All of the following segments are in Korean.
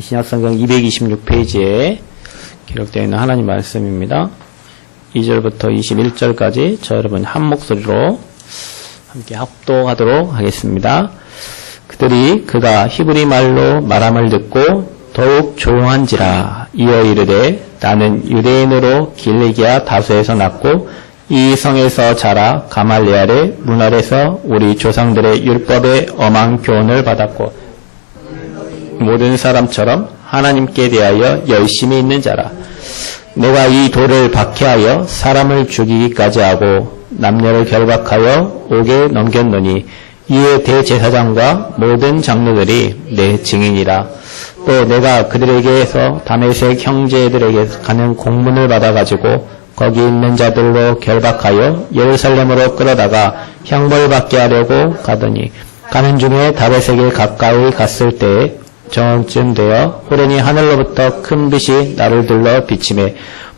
신약성경 226페이지에 기록되어 있는 하나님 말씀입니다. 2절부터 21절까지 저 여러분 한 목소리로 함께 합독하도록 하겠습니다. 그들이 그가 히브리 말로 말함을 듣고 더욱 조용한지라. 이어 이르되 나는 유대인으로 길리기아 다소에서 났고 이 성에서 자라 가말리엘의 문 아래서 우리 조상들의 율법의 엄한 교훈을 받았고 모든 사람처럼 하나님께 대하여 열심히 있는 자라. 내가 이 돌을 박해하여 사람을 죽이기까지 하고 남녀를 결박하여 옥에 넘겼노니 이에 대제사장과 모든 장로들이 내 증인이라. 또 내가 그들에게서 다메섹 형제들에게 가는 공문을 받아가지고 거기 있는 자들로 결박하여 예루살렘으로 끌어다가 형벌받게 하려고 가더니 가는 중에 다메섹에 가까이 갔을 때에 정쯤 되어 호련히 하늘로부터 큰 빛이 나를 둘러 비치매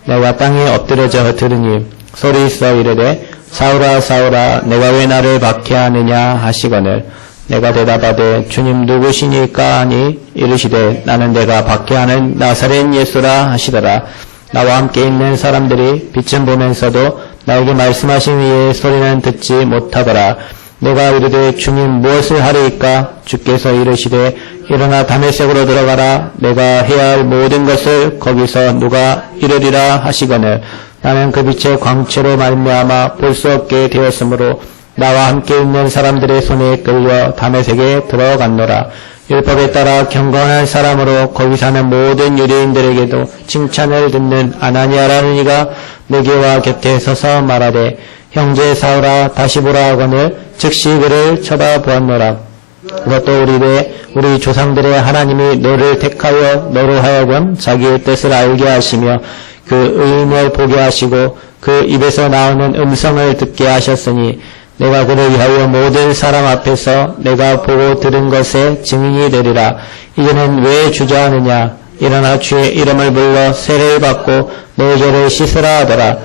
내가 땅에 엎드려져 들으니 소리 있어 이르되 사울아 사울아 내가 왜 나를 박해하느냐 하시거늘 내가 대답하되 주님 누구시니까 하니 이르시되 나는 내가 박해하는 나사렛 예수라 하시더라. 나와 함께 있는 사람들이 빛은 보면서도 나에게 말씀하신 이의 소리는 듣지 못하더라. 내가 이르되 주님 무엇을 하리이까? 주께서 이르시되 일어나 다메섹으로 들어가라. 내가 해야 할 모든 것을 거기서 누가 이르리라 하시거늘 나는 그 빛의 광채로 말미암아 볼 수 없게 되었으므로 나와 함께 있는 사람들의 손에 끌려 다메섹에 들어갔노라. 율법에 따라 경건한 사람으로 거기 사는 모든 유대인들에게도 칭찬을 듣는 아나니아라는 이가 내게와 곁에 서서 말하되 형제 사울아 다시 보라 하거늘 즉시 그를 쳐다보았노라. 그것도 우리 조상들의 하나님이 너를 택하여 너로 하여금 자기의 뜻을 알게 하시며 그 의인을 보게 하시고 그 입에서 나오는 음성을 듣게 하셨으니 내가 그를 위하여 모든 사람 앞에서 내가 보고 들은 것에 증인이 되리라. 이제는 왜 주저하느냐? 일어나 주의 이름을 불러 세례를 받고 너의 죄를 씻으라 하더라.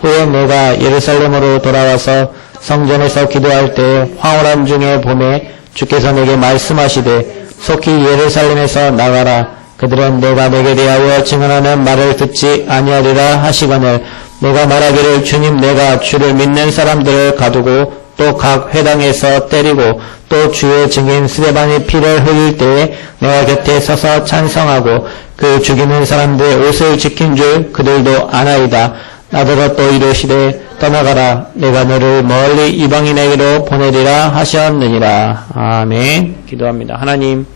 후에 내가 예루살렘으로 돌아와서 성전에서 기도할 때 황홀함 중에 봄에 주께서 내게 말씀하시되 속히 예루살렘에서 나가라. 그들은 내가 내게 대하여 증언하는 말을 듣지 아니하리라 하시거늘 내가 말하기를 주님 내가 주를 믿는 사람들을 가두고 또 각 회당에서 때리고 또 주의 증인 스데반의 피를 흘릴 때에 내가 곁에 서서 찬성하고 그 죽이는 사람들의 옷을 지킨 줄 그들도 아나이다. 나더러 또 이르시되 떠나가라. 내가 너를 멀리 이방인에게로 보내리라 하셨느니라. 아멘. 기도합니다. 하나님,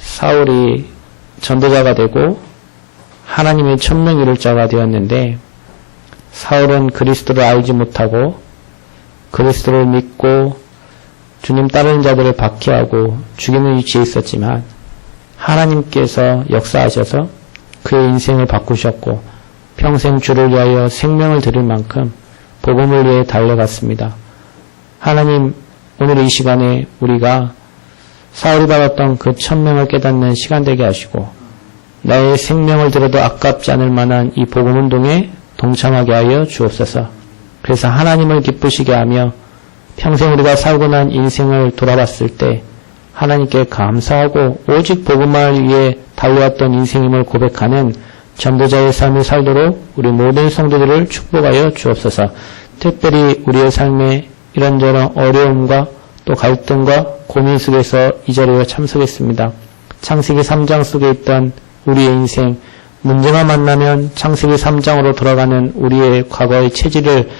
사울이 전도자가 되고 하나님의 천명 이룰 자가 되었는데 사울은 그리스도를 알지 못하고 그리스도를 믿고 주님 따르는 자들을 박해하고 죽이는 위치에 있었지만 하나님께서 역사하셔서 그의 인생을 바꾸셨고 평생 주를 위하여 생명을 드릴 만큼 복음을 위해 달려갔습니다. 하나님, 오늘 이 시간에 우리가 사울이 받았던 그 천명을 깨닫는 시간 되게 하시고 나의 생명을 들어도 아깝지 않을 만한 이 복음운동에 동참하게 하여 주옵소서. 그래서 하나님을 기쁘시게 하며 평생 우리가 살고 난 인생을 돌아봤을 때 하나님께 감사하고 오직 복음을 위해 달려왔던 인생임을 고백하는 전도자의 삶을 살도록 우리 모든 성도들을 축복하여 주옵소서. 특별히 우리의 삶에 이런저런 어려움과 또 갈등과 고민 속에서 이 자리에 참석했습니다. 창세기 3장 속에 있던 우리의 인생, 문제만 만나면 창세기 3장으로 돌아가는 우리의 과거의 체질을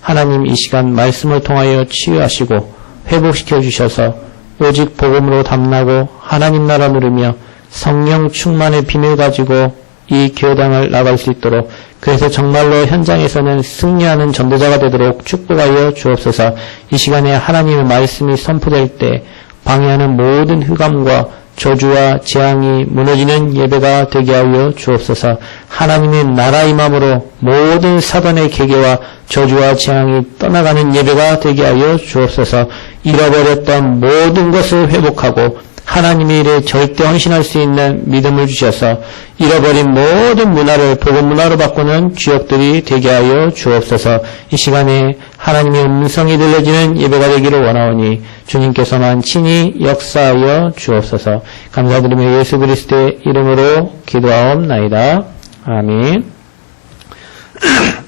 하나님 이 시간 말씀을 통하여 치유하시고 회복시켜 주셔서 오직 복음으로 담나고 하나님 나라 누리며 성령 충만의 비밀 가지고 이 교당을 나갈 수 있도록 그래서 정말로 현장에서는 승리하는 전도자가 되도록 축복하여 주옵소서. 이 시간에 하나님의 말씀이 선포될 때 방해하는 모든 흑암과 저주와 재앙이 무너지는 예배가 되게 하여 주옵소서. 하나님의 나라 임함으로 모든 사단의 계계와 저주와 재앙이 떠나가는 예배가 되게 하여 주옵소서. 잃어버렸던 모든 것을 회복하고 하나님의 일에 절대 헌신할 수 있는 믿음을 주셔서 잃어버린 모든 문화를 복음 문화로 바꾸는 주역들이 되게 하여 주옵소서. 이 시간에 하나님의 음성이 들려지는 예배가 되기를 원하오니 주님께서만 친히 역사하여 주옵소서. 감사드리며 예수 그리스도의 이름으로 기도하옵나이다. 아멘.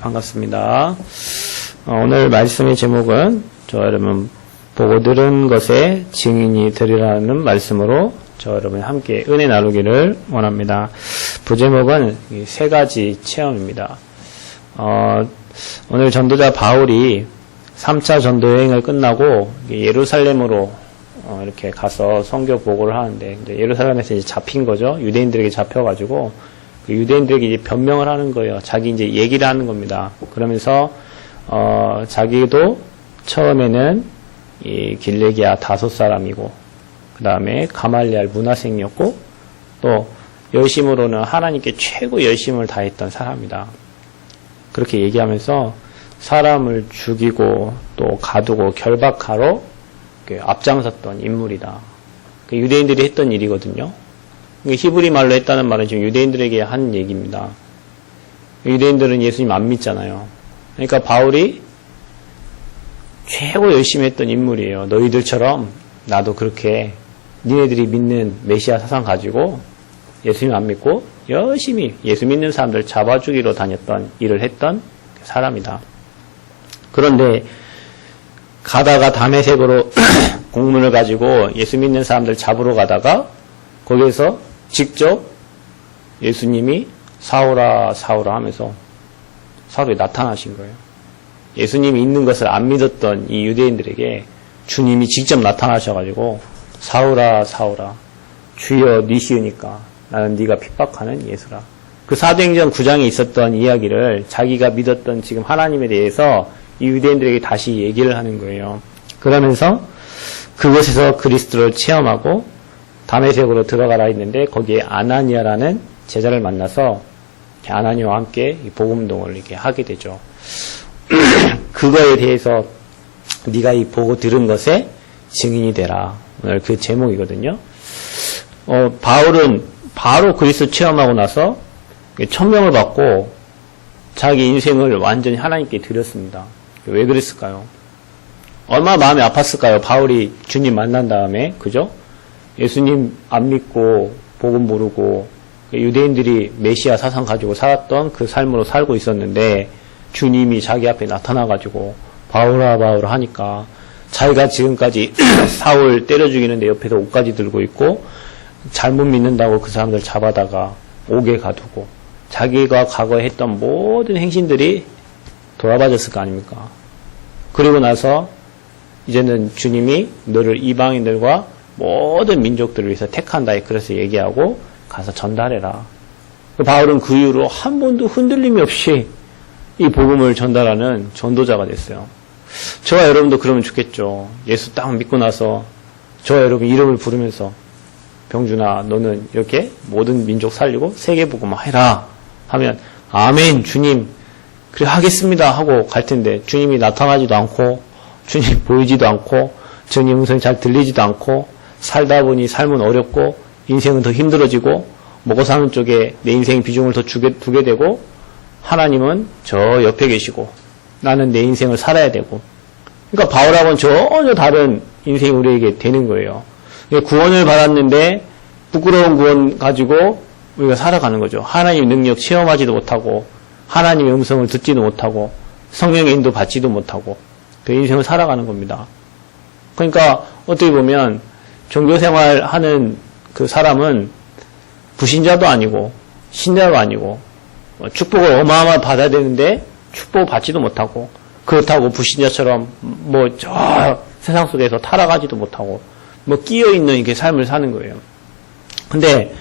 반갑습니다. 오늘 말씀의 제목은 저 여러분 보고 들은 것에 증인이 되리라는 말씀으로 저 여러분 함께 은혜 나누기를 원합니다. 부제목은 세 가지 체험입니다. 오늘 전도자 바울이 3차 전도 여행을 끝나고 예루살렘으로 이렇게 가서 선교 보고를 하는데 예루살렘에서 이제 잡힌 거죠. 유대인들에게 잡혀가지고 그 유대인들에게 이제 변명을 하는 거예요. 자기 이제 얘기를 하는 겁니다. 그러면서 자기도 처음에는 이 길레기아 다섯 사람이고 그 다음에 가말리알 문화생이었고 또 열심으로는 하나님께 최고 열심을 다했던 사람이다. 그렇게 얘기하면서 사람을 죽이고 또 가두고 결박하러 앞장섰던 인물이다. 유대인들이 했던 일이거든요. 히브리 말로 했다는 말은 지금 유대인들에게 한 얘기입니다. 유대인들은 예수님 안 믿잖아요. 그러니까 바울이 최고 열심히 했던 인물이에요. 너희들처럼 나도 그렇게 니네들이 믿는 메시아 사상 가지고 예수님 안 믿고 열심히 예수 믿는 사람들 잡아주기로 다녔던 일을 했던 사람이다. 그런데 가다가 다메섹으로 공문을 가지고 예수 믿는 사람들 잡으러 가다가 거기에서 직접 예수님이 사울아 사울아 하면서 사울이 나타나신 거예요. 예수님이 있는 것을 안 믿었던 이 유대인들에게 주님이 직접 나타나셔가지고 사울아 사울아 주여 니시우니까 나는 네가 핍박하는 예수라. 그 사도행전 9장에 있었던 이야기를 자기가 믿었던 지금 하나님에 대해서 이 유대인들에게 다시 얘기를 하는 거예요. 그러면서 그곳에서 그리스도를 체험하고 다메섹으로 들어가라 했는데 거기에 아나니아라는 제자를 만나서 아나니아와 함께 이 복음동을 이렇게 하게 되죠. 그거에 대해서 네가 이 보고 들은 것에 증인이 되라. 오늘 그 제목이거든요. 바울은 바로 그리스도 체험하고 나서 천명을 받고 자기 인생을 완전히 하나님께 드렸습니다. 왜 그랬을까요? 얼마나 마음이 아팠을까요? 바울이 주님 만난 다음에, 그죠? 예수님 안 믿고 복음 모르고 유대인들이 메시아 사상 가지고 살았던 그 삶으로 살고 있었는데 주님이 자기 앞에 나타나가지고 바울아 바울아 하니까 자기가 지금까지 사울 때려 죽이는데 옆에서 옷까지 들고 있고 잘못 믿는다고 그 사람들 잡아다가 옥에 가두고 자기가 과거에 했던 모든 행신들이 돌아봐졌을 거 아닙니까? 그리고 나서 이제는 주님이 너를 이방인들과 모든 민족들을 위해서 택한다. 그래서 얘기하고 가서 전달해라. 바울은 그 이후로 한 번도 흔들림이 없이 이 복음을 전달하는 전도자가 됐어요. 저와 여러분도 그러면 좋겠죠. 예수 딱 믿고 나서 저와 여러분 이름을 부르면서 병준아 너는 이렇게 모든 민족 살리고 세계 복음 해라 하면 아멘 주님 그래 하겠습니다 하고 갈 텐데 주님이 나타나지도 않고 주님 보이지도 않고 주님 음성이 잘 들리지도 않고 살다 보니 삶은 어렵고 인생은 더 힘들어지고 먹고 사는 쪽에 내 인생의 비중을 더 두게 되고 하나님은 저 옆에 계시고 나는 내 인생을 살아야 되고 그러니까 바울하고는 전혀 다른 인생이 우리에게 되는 거예요. 구원을 받았는데 부끄러운 구원 가지고 우리가 살아가는 거죠. 하나님의 능력 체험하지도 못하고 하나님의 음성을 듣지도 못하고 성령의 인도 받지도 못하고 그 인생을 살아가는 겁니다. 그러니까 어떻게 보면 종교생활 하는 그 사람은 불신자도 아니고 신자도 아니고 축복을 어마어마하게 받아야 되는데 축복을 받지도 못하고 그렇다고 불신자처럼 뭐 저 세상 속에서 타락하지도 못하고 뭐 끼어있는 이렇게 삶을 사는 거예요. 근데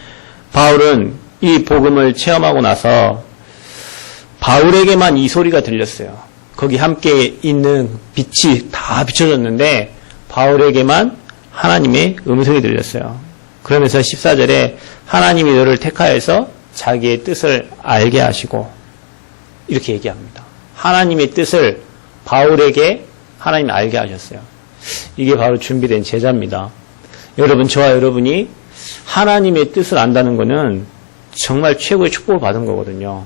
바울은 이 복음을 체험하고 나서 바울에게만 이 소리가 들렸어요. 거기 함께 있는 빛이 다 비춰졌는데 바울에게만 하나님의 음성이 들렸어요. 그러면서 14절에 하나님이 너를 택하여서 자기의 뜻을 알게 하시고 이렇게 얘기합니다. 하나님의 뜻을 바울에게 하나님이 알게 하셨어요. 이게 바로 준비된 제자입니다. 여러분, 저와 여러분이 하나님의 뜻을 안다는 것은 정말 최고의 축복을 받은 거거든요.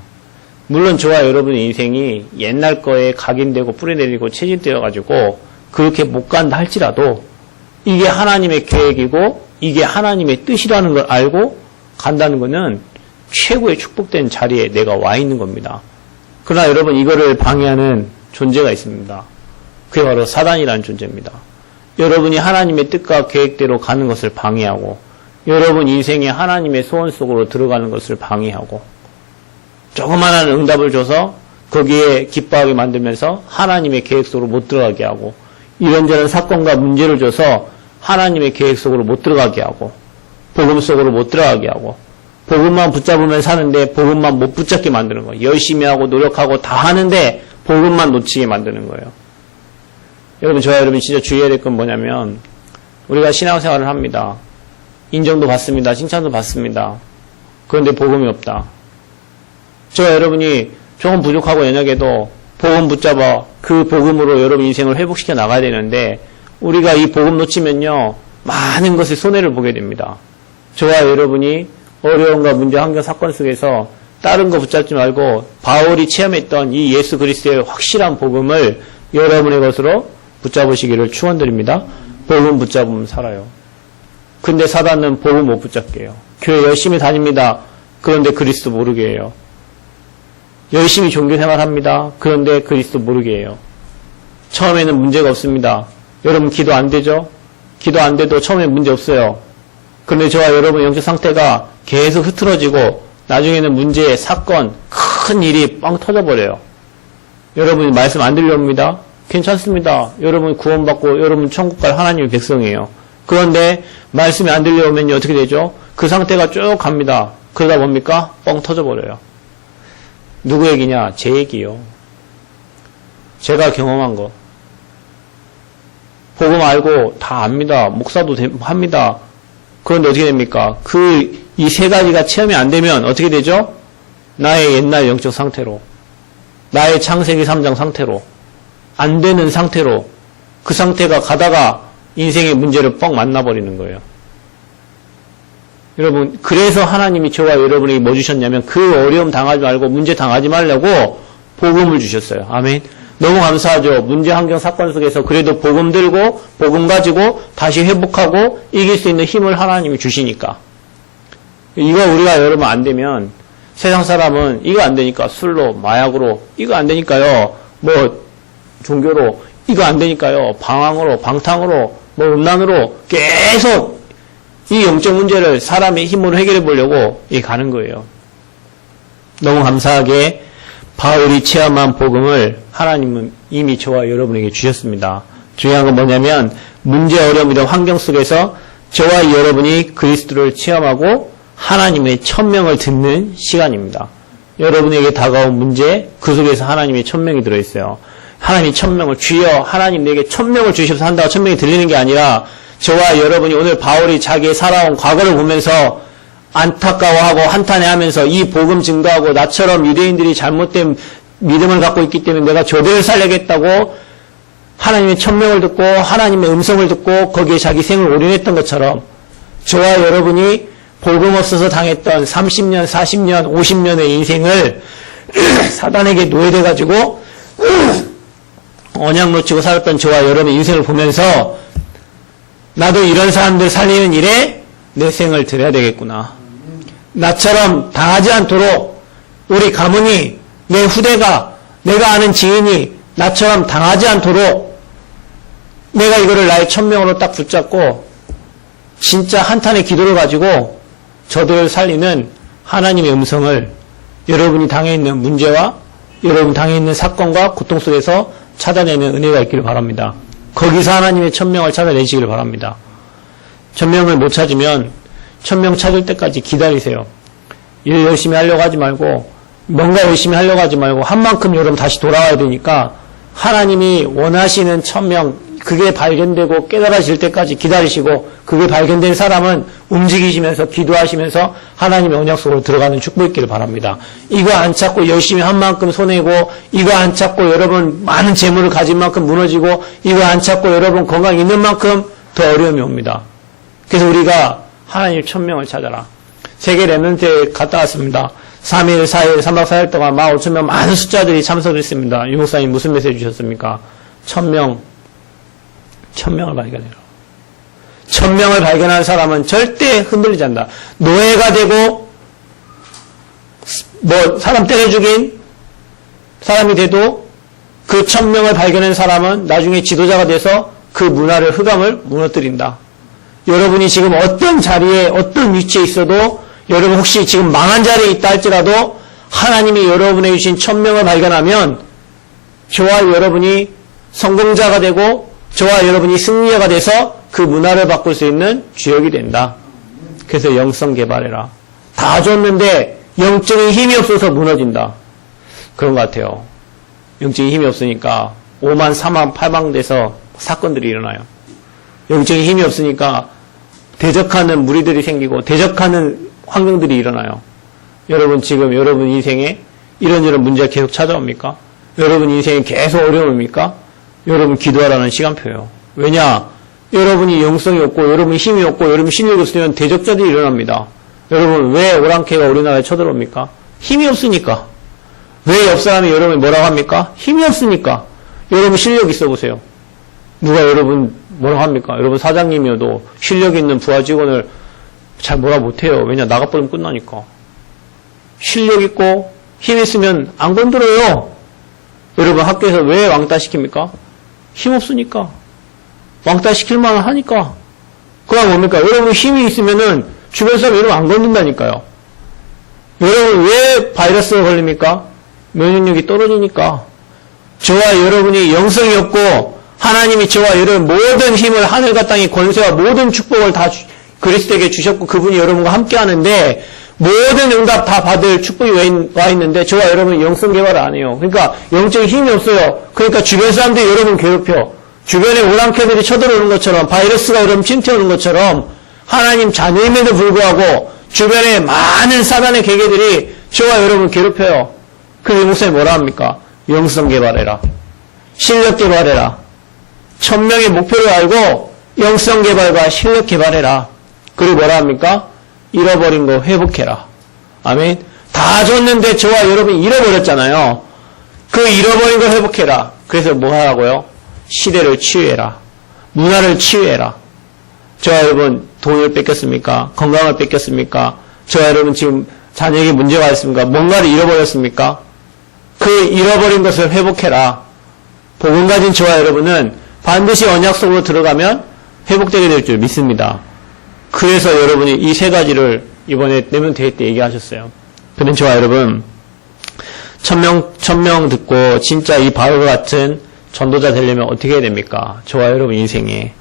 물론 저와 여러분의 인생이 옛날 거에 각인되고 뿌리내리고 체질되어가지고 그렇게 못 간다 할지라도 이게 하나님의 계획이고 이게 하나님의 뜻이라는 걸 알고 간다는 것은 최고의 축복된 자리에 내가 와 있는 겁니다. 그러나 여러분, 이거를 방해하는 존재가 있습니다. 그게 바로 사단이라는 존재입니다. 여러분이 하나님의 뜻과 계획대로 가는 것을 방해하고 여러분 인생에 하나님의 소원 속으로 들어가는 것을 방해하고 조그마한 응답을 줘서 거기에 기뻐하게 만들면서 하나님의 계획 속으로 못 들어가게 하고 이런저런 사건과 문제를 줘서 하나님의 계획 속으로 못 들어가게 하고 복음 속으로 못 들어가게 하고 복음만 붙잡으면 사는데 복음만 못 붙잡게 만드는 거예요. 열심히 하고 노력하고 다 하는데 복음만 놓치게 만드는 거예요. 여러분, 저와 여러분이 진짜 주의해야 될 건 뭐냐면 우리가 신앙생활을 합니다. 인정도 받습니다. 칭찬도 받습니다. 그런데 복음이 없다. 저와 여러분이 조금 부족하고 연약해도 복음 붙잡아 그 복음으로 여러분 인생을 회복시켜 나가야 되는데 우리가 이 복음 놓치면요 많은 것에 손해를 보게 됩니다. 저와 여러분이 어려움과 문제, 환경, 사건 속에서 다른 거 붙잡지 말고 바울이 체험했던 이 예수 그리스도의 확실한 복음을 여러분의 것으로 붙잡으시기를 축원드립니다. 복음 붙잡으면 살아요. 근데 사단은 복음 못 붙잡게 해요. 교회 열심히 다닙니다. 그런데 그리스도 모르게 해요. 열심히 종교생활합니다. 그런데 그리스도 모르게 해요. 처음에는 문제가 없습니다. 여러분 기도 안 되죠? 기도 안 돼도 처음에 문제 없어요. 그런데 저와 여러분 영적 상태가 계속 흐트러지고 나중에는 문제, 사건, 큰 일이 빵 터져버려요. 여러분이 말씀 안 들려옵니다. 괜찮습니다. 여러분 구원받고 여러분 천국 갈 하나님의 백성이에요. 그런데 말씀이 안 들려오면 어떻게 되죠? 그 상태가 쭉 갑니다. 그러다 뭡니까? 뻥 터져버려요. 누구 얘기냐? 제 얘기요. 제가 경험한 거. 복음 알고 다 압니다. 목사도 합니다. 그런데 어떻게 됩니까? 이 세 가지가 체험이 안 되면 어떻게 되죠? 나의 옛날 영적 상태로, 나의 창세기 3장 상태로, 안 되는 상태로 그 상태가 가다가 인생의 문제를 뻥 만나버리는 거예요. 여러분, 그래서 하나님이 저와 여러분에게 뭐 주셨냐면 그 어려움 당하지 말고 문제 당하지 말라고 복음을 주셨어요. 아멘. 너무 감사하죠. 문제, 환경, 사건 속에서 그래도 복음 들고 복음 가지고 다시 회복하고 이길 수 있는 힘을 하나님이 주시니까. 이거 우리가 여러분 안 되면 세상 사람은 이거 안 되니까 술로, 마약으로, 이거 안 되니까요 뭐 종교로, 이거 안 되니까요 방황으로, 방탕으로, 뭐 음란으로 계속 이 영적 문제를 사람의 힘으로 해결해 보려고 가는 거예요. 너무 감사하게 바울이 체험한 복음을 하나님은 이미 저와 여러분에게 주셨습니다. 중요한 건 뭐냐면 문제, 어려움이든 환경 속에서 저와 여러분이 그리스도를 체험하고 하나님의 천명을 듣는 시간입니다. 여러분에게 다가온 문제, 그 속에서 하나님의 천명이 들어있어요. 하나님의 천명을 주여 하나님 내게 천명을 주셔서 한다고 천명이 들리는 게 아니라 저와 여러분이 오늘 바울이 자기의 살아온 과거를 보면서 안타까워하고 한탄해하면서 이 복음 증거하고 나처럼 유대인들이 잘못된 믿음을 갖고 있기 때문에 내가 저들을 살려야겠다고 하나님의 천명을 듣고 하나님의 음성을 듣고 거기에 자기 생을 올인했던 것처럼 저와 여러분이 복음 없어서 당했던 30년, 40년, 50년의 인생을 사단에게 노예돼가지고 언약 놓치고 살았던 저와 여러분의 인생을 보면서 나도 이런 사람들 살리는 일에 내 생을 들여야 되겠구나. 나처럼 당하지 않도록 우리 가문이, 내 후대가, 내가 아는 지인이 나처럼 당하지 않도록 내가 이거를 나의 천명으로 딱 붙잡고 진짜 한탄의 기도를 가지고 저들을 살리는 하나님의 음성을 여러분이 당해 있는 문제와 여러분 당해 있는 사건과 고통 속에서 찾아내는 은혜가 있기를 바랍니다. 거기서 하나님의 천명을 찾아내시기를 바랍니다. 천명을 못 찾으면 천명 찾을 때까지 기다리세요. 일 열심히 하려고 하지 말고 뭔가 열심히 하려고 하지 말고 한 만큼 여러분 다시 돌아와야 되니까 하나님이 원하시는 천명 그게 발견되고 깨달아질 때까지 기다리시고 그게 발견된 사람은 움직이시면서 기도하시면서 하나님의 언약 속으로 들어가는 축복 있기를 바랍니다. 이거 안 찾고 열심히 한 만큼 손해고 이거 안 찾고 여러분 많은 재물을 가진 만큼 무너지고 이거 안 찾고 여러분 건강 있는 만큼 더 어려움이 옵니다. 그래서 우리가 하나님 천명을 찾아라. 세계 렘넌트에 갔다 왔습니다. 3일, 4일, 3박 4일 동안 15,000명 많은 숫자들이 참석했습니다. 유 목사님 무슨 메시지 주셨습니까? 천명을 발견해라. 천명을 발견한 사람은 절대 흔들리지 않는다. 노예가 되고 사람 때려 죽인 사람이 돼도 그 천명을 발견한 사람은 나중에 지도자가 돼서 그 문화를 흑암을 무너뜨린다. 여러분이 지금 어떤 자리에 어떤 위치에 있어도 여러분 혹시 지금 망한 자리에 있다 할지라도 하나님이 여러분에게 주신 천명을 발견하면 저와 여러분이 성공자가 되고 저와 여러분이 승리자가 돼서 그 문화를 바꿀 수 있는 주역이 된다. 그래서 영성 개발해라. 다 줬는데 영적인 힘이 없어서 무너진다. 그런 것 같아요. 영적인 힘이 없으니까 5만, 4만, 8만 돼서 사건들이 일어나요. 영적인 힘이 없으니까 대적하는 무리들이 생기고 대적하는 환경들이 일어나요. 여러분 지금 여러분 인생에 이런저런 문제가 계속 찾아옵니까? 여러분 인생에 계속 어려움입니까? 여러분 기도하라는 시간표예요. 왜냐? 여러분이 영성이 없고 여러분이 힘이 없고 여러분이 실력이 없으면 대적자들이 일어납니다. 여러분 왜 오랑캐가 우리나라에 쳐들어옵니까? 힘이 없으니까. 왜 옆 사람이 여러분이 뭐라고 합니까? 힘이 없으니까. 여러분 실력 있어 보세요. 누가 여러분 뭐라고 합니까? 여러분 사장님이어도 실력 있는 부하 직원을 잘 뭐라 못해요. 왜냐? 나가버리면 끝나니까. 실력 있고 힘 있으면 안 건드려요. 여러분 학교에서 왜 왕따 시킵니까? 힘 없으니까. 왕따 시킬만 하니까. 그럼 뭡니까? 여러분 힘이 있으면은 주변 사람 여러분 안 건든다니까요. 여러분 왜 바이러스가 걸립니까? 면역력이 떨어지니까. 저와 여러분이 영성이 없고 하나님이 저와 여러분 모든 힘을 하늘과 땅의 권세와 모든 축복을 다 그리스도에게 주셨고 그분이 여러분과 함께 하는데 모든 응답 다 받을 축복이 와 있는데 저와 여러분이 영성 개발을 안 해요. 그러니까 영적인 힘이 없어요. 그러니까 주변 사람들이 여러분 괴롭혀. 주변에 오랑캐들이 쳐들어오는 것처럼 바이러스가 여러분 침투하는 것처럼 하나님 자녀임에도 불구하고 주변에 많은 사단의 계계들이 저와 여러분 괴롭혀요. 그래서 목사님 뭐라 합니까? 영성 개발해라. 실력 개발해라. 천명의 목표를 알고 영성 개발과 실력 개발해라. 그리고 뭐라 합니까? 잃어버린 거 회복해라. 아멘. 다 줬는데 저와 여러분이 잃어버렸잖아요. 그 잃어버린 걸 회복해라. 그래서 뭐 하라고요? 시대를 치유해라. 문화를 치유해라. 저와 여러분 돈을 뺏겼습니까? 건강을 뺏겼습니까? 저와 여러분 지금 자녀에게 문제가 있습니까? 뭔가를 잃어버렸습니까? 그 잃어버린 것을 회복해라. 복음 가진 저와 여러분은 반드시 언약 속으로 들어가면 회복되게 될 줄 믿습니다. 그래서 여러분이 이 세 가지를 이번에 내면 대회 때 얘기하셨어요. 그런데 저와 여러분 천명 듣고 진짜 이 바울과 같은 전도자 되려면 어떻게 해야 됩니까? 저와 여러분 인생에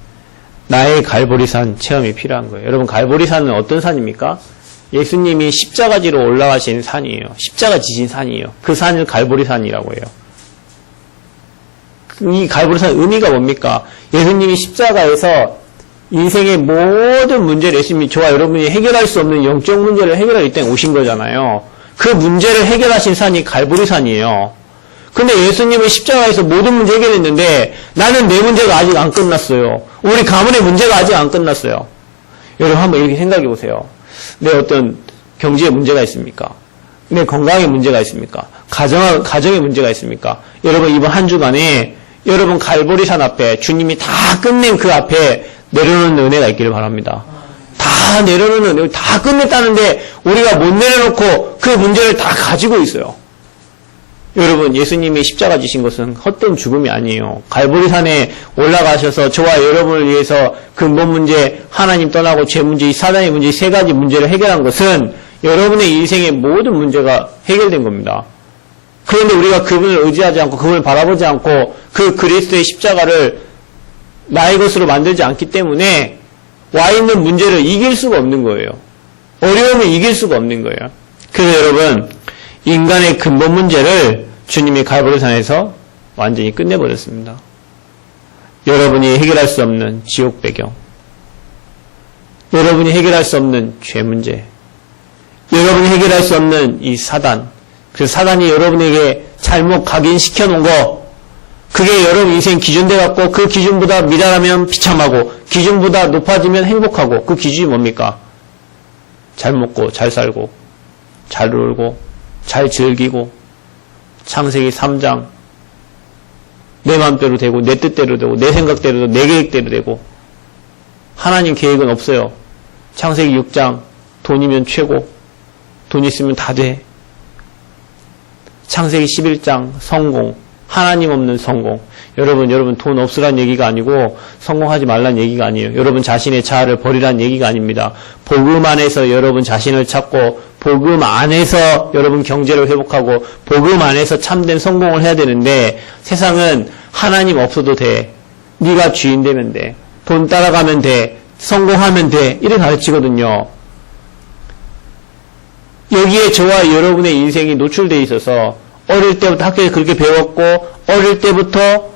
나의 갈보리산 체험이 필요한 거예요. 여러분 갈보리산은 어떤 산입니까? 예수님이 십자가지로 올라가신 산이에요. 십자가 지신 산이에요. 그 산을 갈보리산이라고 해요. 이 갈보리산 의미가 뭡니까? 예수님이 십자가에서 인생의 모든 문제를 예수님이 저와 여러분이 해결할 수 없는 영적 문제를 해결할 이 땅에 오신 거잖아요. 그 문제를 해결하신 산이 갈보리산이에요. 근데 예수님은 십자가에서 모든 문제 해결했는데 나는 내 문제가 아직 안 끝났어요. 우리 가문의 문제가 아직 안 끝났어요. 여러분 한번 이렇게 생각해 보세요. 내 어떤 경제에 문제가 있습니까? 내 건강에 문제가 있습니까? 가정에 문제가 있습니까? 여러분 이번 한 주간에 여러분 갈보리산 앞에 주님이 다 끝낸 그 앞에 내려놓는 은혜가 있기를 바랍니다. 다 내려놓는 은혜, 다 끝냈다는데 우리가 못 내려놓고 그 문제를 다 가지고 있어요. 여러분 예수님이 십자가 지신 것은 헛된 죽음이 아니에요. 갈보리산에 올라가셔서 저와 여러분을 위해서 근본 문제, 하나님 떠나고 죄 문제, 이 사단의 문제, 이 세 가지 문제를 해결한 것은 여러분의 인생의 모든 문제가 해결된 겁니다. 그런데 우리가 그분을 의지하지 않고 그분을 바라보지 않고 그 그리스도의 십자가를 나의 것으로 만들지 않기 때문에 와 있는 문제를 이길 수가 없는 거예요. 어려움을 이길 수가 없는 거예요. 그래서 여러분 인간의 근본 문제를 주님이 갈보리산에서 완전히 끝내버렸습니다. 여러분이 해결할 수 없는 지옥 배경, 여러분이 해결할 수 없는 죄 문제, 여러분이 해결할 수 없는 이 사단, 그래서 사단이 여러분에게 잘못 각인시켜 놓은 거, 그게 여러분 인생 기준 돼갖고 그 기준보다 미달하면 비참하고 기준보다 높아지면 행복하고 그 기준이 뭡니까? 잘 먹고 잘 살고 잘 놀고 잘 즐기고 창세기 3장 내 마음대로 되고 내 뜻대로 되고 내 생각대로 되고 내 계획대로 되고 하나님 계획은 없어요. 창세기 6장 돈이면 최고 돈 있으면 다 돼. 창세기 11장 성공 하나님 없는 성공. 여러분 돈 없으란 얘기가 아니고 성공하지 말란 얘기가 아니에요. 여러분 자신의 자아를 버리란 얘기가 아닙니다. 복음 안에서 여러분 자신을 찾고 복음 안에서 여러분 경제를 회복하고 복음 안에서 참된 성공을 해야 되는데 세상은 하나님 없어도 돼. 네가 주인 되면 돼. 돈 따라가면 돼. 성공하면 돼. 이렇게 가르치거든요. 여기에 저와 여러분의 인생이 노출되어 있어서 어릴 때부터 학교에서 그렇게 배웠고 어릴 때부터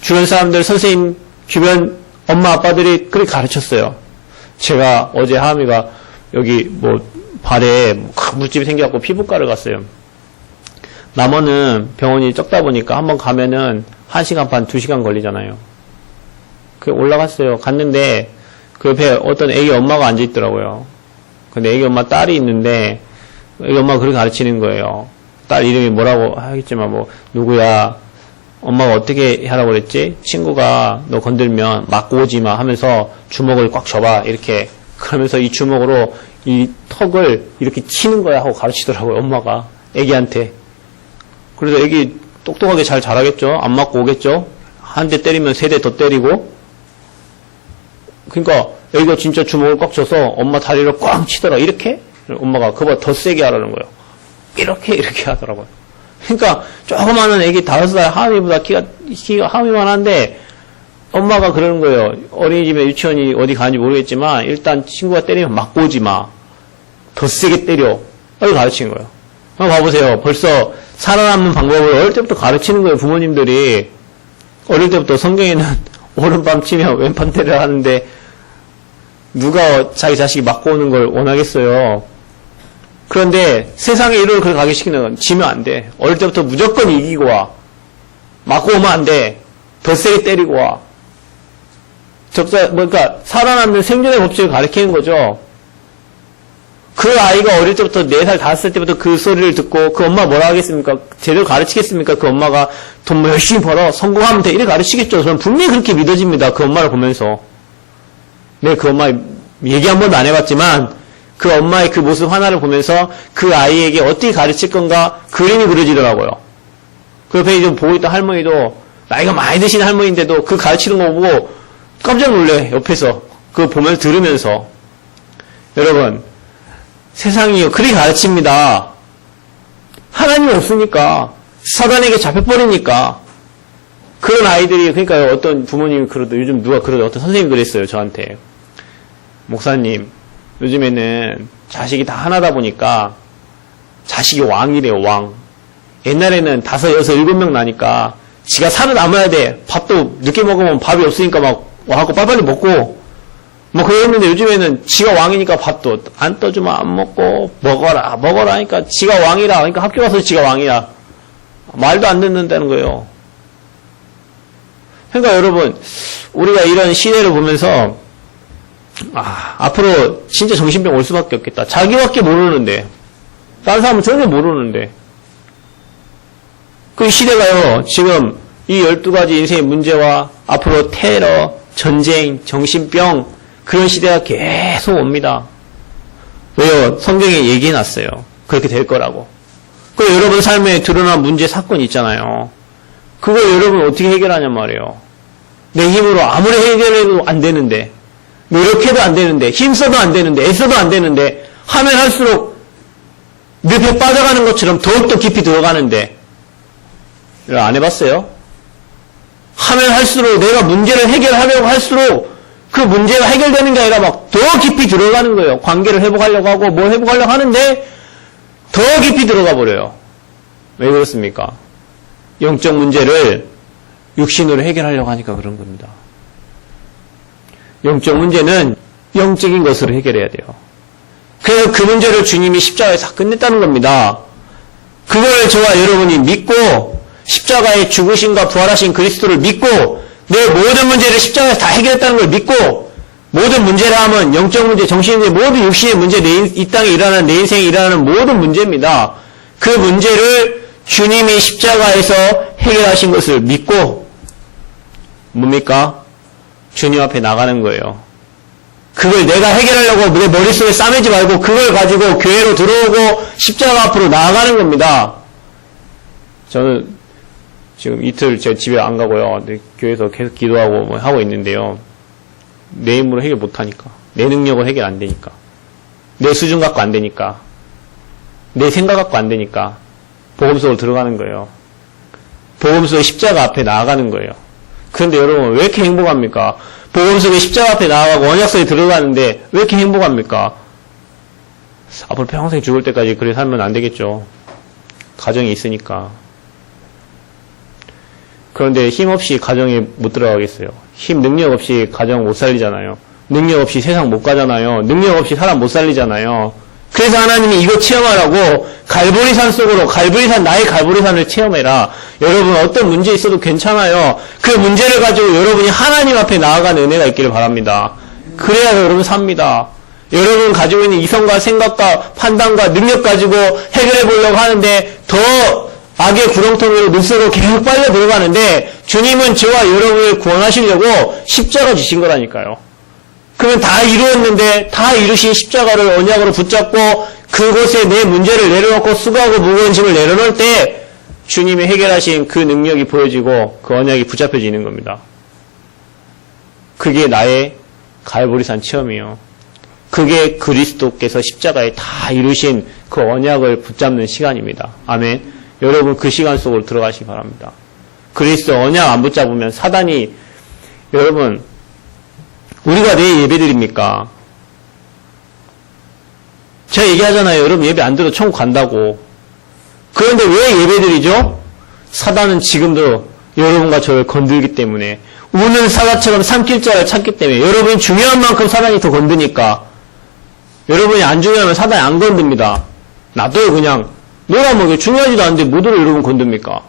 주변 사람들, 선생님, 주변 엄마 아빠들이 그렇게 가르쳤어요. 제가 어제 하미가 여기 발에 큰 물집이 생겨갖고 피부과를 갔어요. 남원은 병원이 적다 보니까 한번 가면은 1시간 반, 2시간 걸리잖아요. 올라갔어요. 갔는데 그 옆에 어떤 애기 엄마가 앉아있더라고요. 근데 애기 엄마 딸이 있는데 애기 엄마가 그렇게 가르치는 거예요. 딸 이름이 뭐라고 하겠지만 누구야 엄마가 어떻게 하라고 그랬지? 친구가 너 건들면 맞고 오지 마 하면서 주먹을 꽉 쥐어봐 이렇게 그러면서 이 주먹으로 이 턱을 이렇게 치는 거야 하고 가르치더라고요. 엄마가 애기한테. 그래서 애기 똑똑하게 잘 자라겠죠. 안 맞고 오겠죠. 한 대 때리면 3대 더 때리고. 그러니까 애기가 진짜 주먹을 꽉 쥐어서 엄마 다리를 꽉 치더라. 이렇게 엄마가 그거보다 더 세게 하라는 거예요. 이렇게 하더라고요. 그러니까 조그마한 애기 5살 하미보다 키가 하미만 한데 엄마가 그러는 거예요. 어린이집에 유치원이 어디 가는지 모르겠지만 일단 친구가 때리면 맞고 오지 마. 더 세게 때려. 이렇게 가르치는 거예요. 한번 봐보세요. 벌써 살아남는 방법을 어릴 때부터 가르치는 거예요. 부모님들이. 어릴 때부터 성경에는 오른밤 치면 왼밤 때려 하는데 누가 자기 자식이 맞고 오는 걸 원하겠어요. 그런데 세상에 이를 그렇게 가게 시키는 건 지면 안 돼. 어릴 때부터 무조건 이기고 와. 맞고 오면 안 돼. 더 세게 때리고 와. 그러니까 살아남는 생존의 법칙을 가르치는 거죠. 그 아이가 어릴 때부터 4살, 5살 때부터 그 소리를 듣고 그 엄마 뭐라 하겠습니까? 제대로 가르치겠습니까? 그 엄마가 돈 열심히 벌어 성공하면 돼. 이렇게 가르치겠죠. 저는 분명히 그렇게 믿어집니다. 그 엄마를 보면서. 네, 그 엄마 얘기 한 번도 안 해봤지만 그 엄마의 그 모습 하나를 보면서 그 아이에게 어떻게 가르칠 건가 그림이 그려지더라고요. 그 옆에 좀 보고 있던 할머니도 나이가 많이 드신 할머니인데도 그 가르치는 거 보고 깜짝 놀래. 옆에서 그거 보면서 들으면서. 여러분 세상이요 그렇게 가르칩니다. 하나님이 없으니까 사단에게 잡혀버리니까 그런 아이들이 그러니까 어떤 부모님이 그러더 요즘 누가 그러더 어떤 선생님이 그랬어요. 저한테 목사님 요즘에는 자식이 다 하나다 보니까 자식이 왕이래요. 왕. 옛날에는 5, 6, 7명 나니까 지가 살아남아야 돼. 밥도 늦게 먹으면 밥이 없으니까 막 와갖고 빨리빨리 먹고 그랬는데 요즘에는 지가 왕이니까 밥도 안 떠주면 안 먹고 먹어라 하니까 지가 왕이라. 그러니까 학교 가서 지가 왕이야. 말도 안 듣는다는 거예요. 그러니까 여러분 우리가 이런 시대를 보면서 앞으로 진짜 정신병 올 수밖에 없겠다. 자기밖에 모르는데 다른 사람은 전혀 모르는데 그 시대가요 지금 이 12가지 인생의 문제와 앞으로 테러, 전쟁, 정신병 그런 시대가 계속 옵니다. 왜요? 성경에 얘기해놨어요. 그렇게 될 거라고. 그 여러분 삶에 드러난 문제, 사건이 있잖아요. 그걸 여러분 어떻게 해결하냔 말이에요. 내 힘으로 아무리 해결해도 안 되는데 노력해도 안 되는데 힘써도 안 되는데 애써도 안 되는데 하면 할수록 늪에 빠져가는 것처럼 더욱더 깊이 들어가는데 안 해봤어요? 하면 할수록 내가 문제를 해결하려고 할수록 그 문제가 해결되는 게 아니라 막 더 깊이 들어가는 거예요. 관계를 회복하려고 하고 뭘 회복하려고 하는데 더 깊이 들어가 버려요. 왜 그렇습니까? 영적 문제를 육신으로 해결하려고 하니까 그런 겁니다. 영적 문제는 영적인 것으로 해결해야 돼요. 그래서 그 문제를 주님이 십자가에서 다 끝냈다는 겁니다. 그걸 저와 여러분이 믿고 십자가의 죽으심과 부활하신 그리스도를 믿고 내 모든 문제를 십자가에서 다 해결했다는 걸 믿고 모든 문제라 하면 영적 문제, 정신 문제, 모든 육신의 문제, 이 땅에 일어나는 내 인생에 일어나는 모든 문제입니다. 그 문제를 주님이 십자가에서 해결하신 것을 믿고 뭡니까? 주님 앞에 나가는 거예요. 그걸 내가 해결하려고 내 머릿속에 싸매지 말고 그걸 가지고 교회로 들어오고 십자가 앞으로 나아가는 겁니다. 저는 지금 이틀 제가 집에 안 가고요. 교회에서 계속 기도하고 뭐 하고 있는데요. 내 힘으로 해결 못하니까. 내 능력으로 해결 안 되니까. 내 수준 갖고 안 되니까. 내 생각 갖고 안 되니까. 복음 속으로 들어가는 거예요. 복음 속에 십자가 앞에 나아가는 거예요. 그런데 여러분 왜 이렇게 행복합니까? 복음 속에 십자가 앞에 나아가고 언약 속에 들어가는데 왜 이렇게 행복합니까? 앞으로 평생 죽을 때까지 그렇게 살면 안 되겠죠. 가정이 있으니까. 그런데 힘없이 가정에 못 들어가겠어요. 능력 없이 가정 못 살리잖아요. 능력 없이 세상 못 가잖아요. 능력 없이 사람 못 살리잖아요. 그래서 하나님이 이거 체험하라고 갈보리산 속으로 나의 갈보리산을 체험해라. 여러분 어떤 문제 있어도 괜찮아요. 그 문제를 가지고 여러분이 하나님 앞에 나아가는 은혜가 있기를 바랍니다. 그래야 여러분 삽니다. 여러분 가지고 있는 이성과 생각과 판단과 능력 가지고 해결해 보려고 하는데 더 악의 구렁텅이로 눈속으로 계속 빨려 들어가는데 주님은 저와 여러분을 구원하시려고 십자가 지신 거라니까요. 그러면 다 이루었는데 다 이루신 십자가를 언약으로 붙잡고 그곳에 내 문제를 내려놓고 수고하고 무거운 짐을 내려놓을 때 주님이 해결하신 그 능력이 보여지고 그 언약이 붙잡혀지는 겁니다. 그게 나의 갈보리산 체험이에요. 그게 그리스도께서 십자가에 다 이루신 그 언약을 붙잡는 시간입니다. 아멘. 여러분 그 시간 속으로 들어가시기 바랍니다. 그리스도 언약 안 붙잡으면 사단이 여러분 우리가 내 예배 드립니까? 제가 얘기하잖아요. 여러분 예배 안 들어 천국 간다고. 그런데 왜 예배 드리죠? 사단은 지금도 여러분과 저를 건들기 때문에 우는 사자처럼 삼킬 자를 찾기 때문에 여러분이 중요한 만큼 사단이 더 건드니까 여러분이 안 중요하면 사단이 안 건듭니다. 놔둬요 그냥. 내가 뭐 중요하지도 않은데 뭐들을 여러분 건듭니까?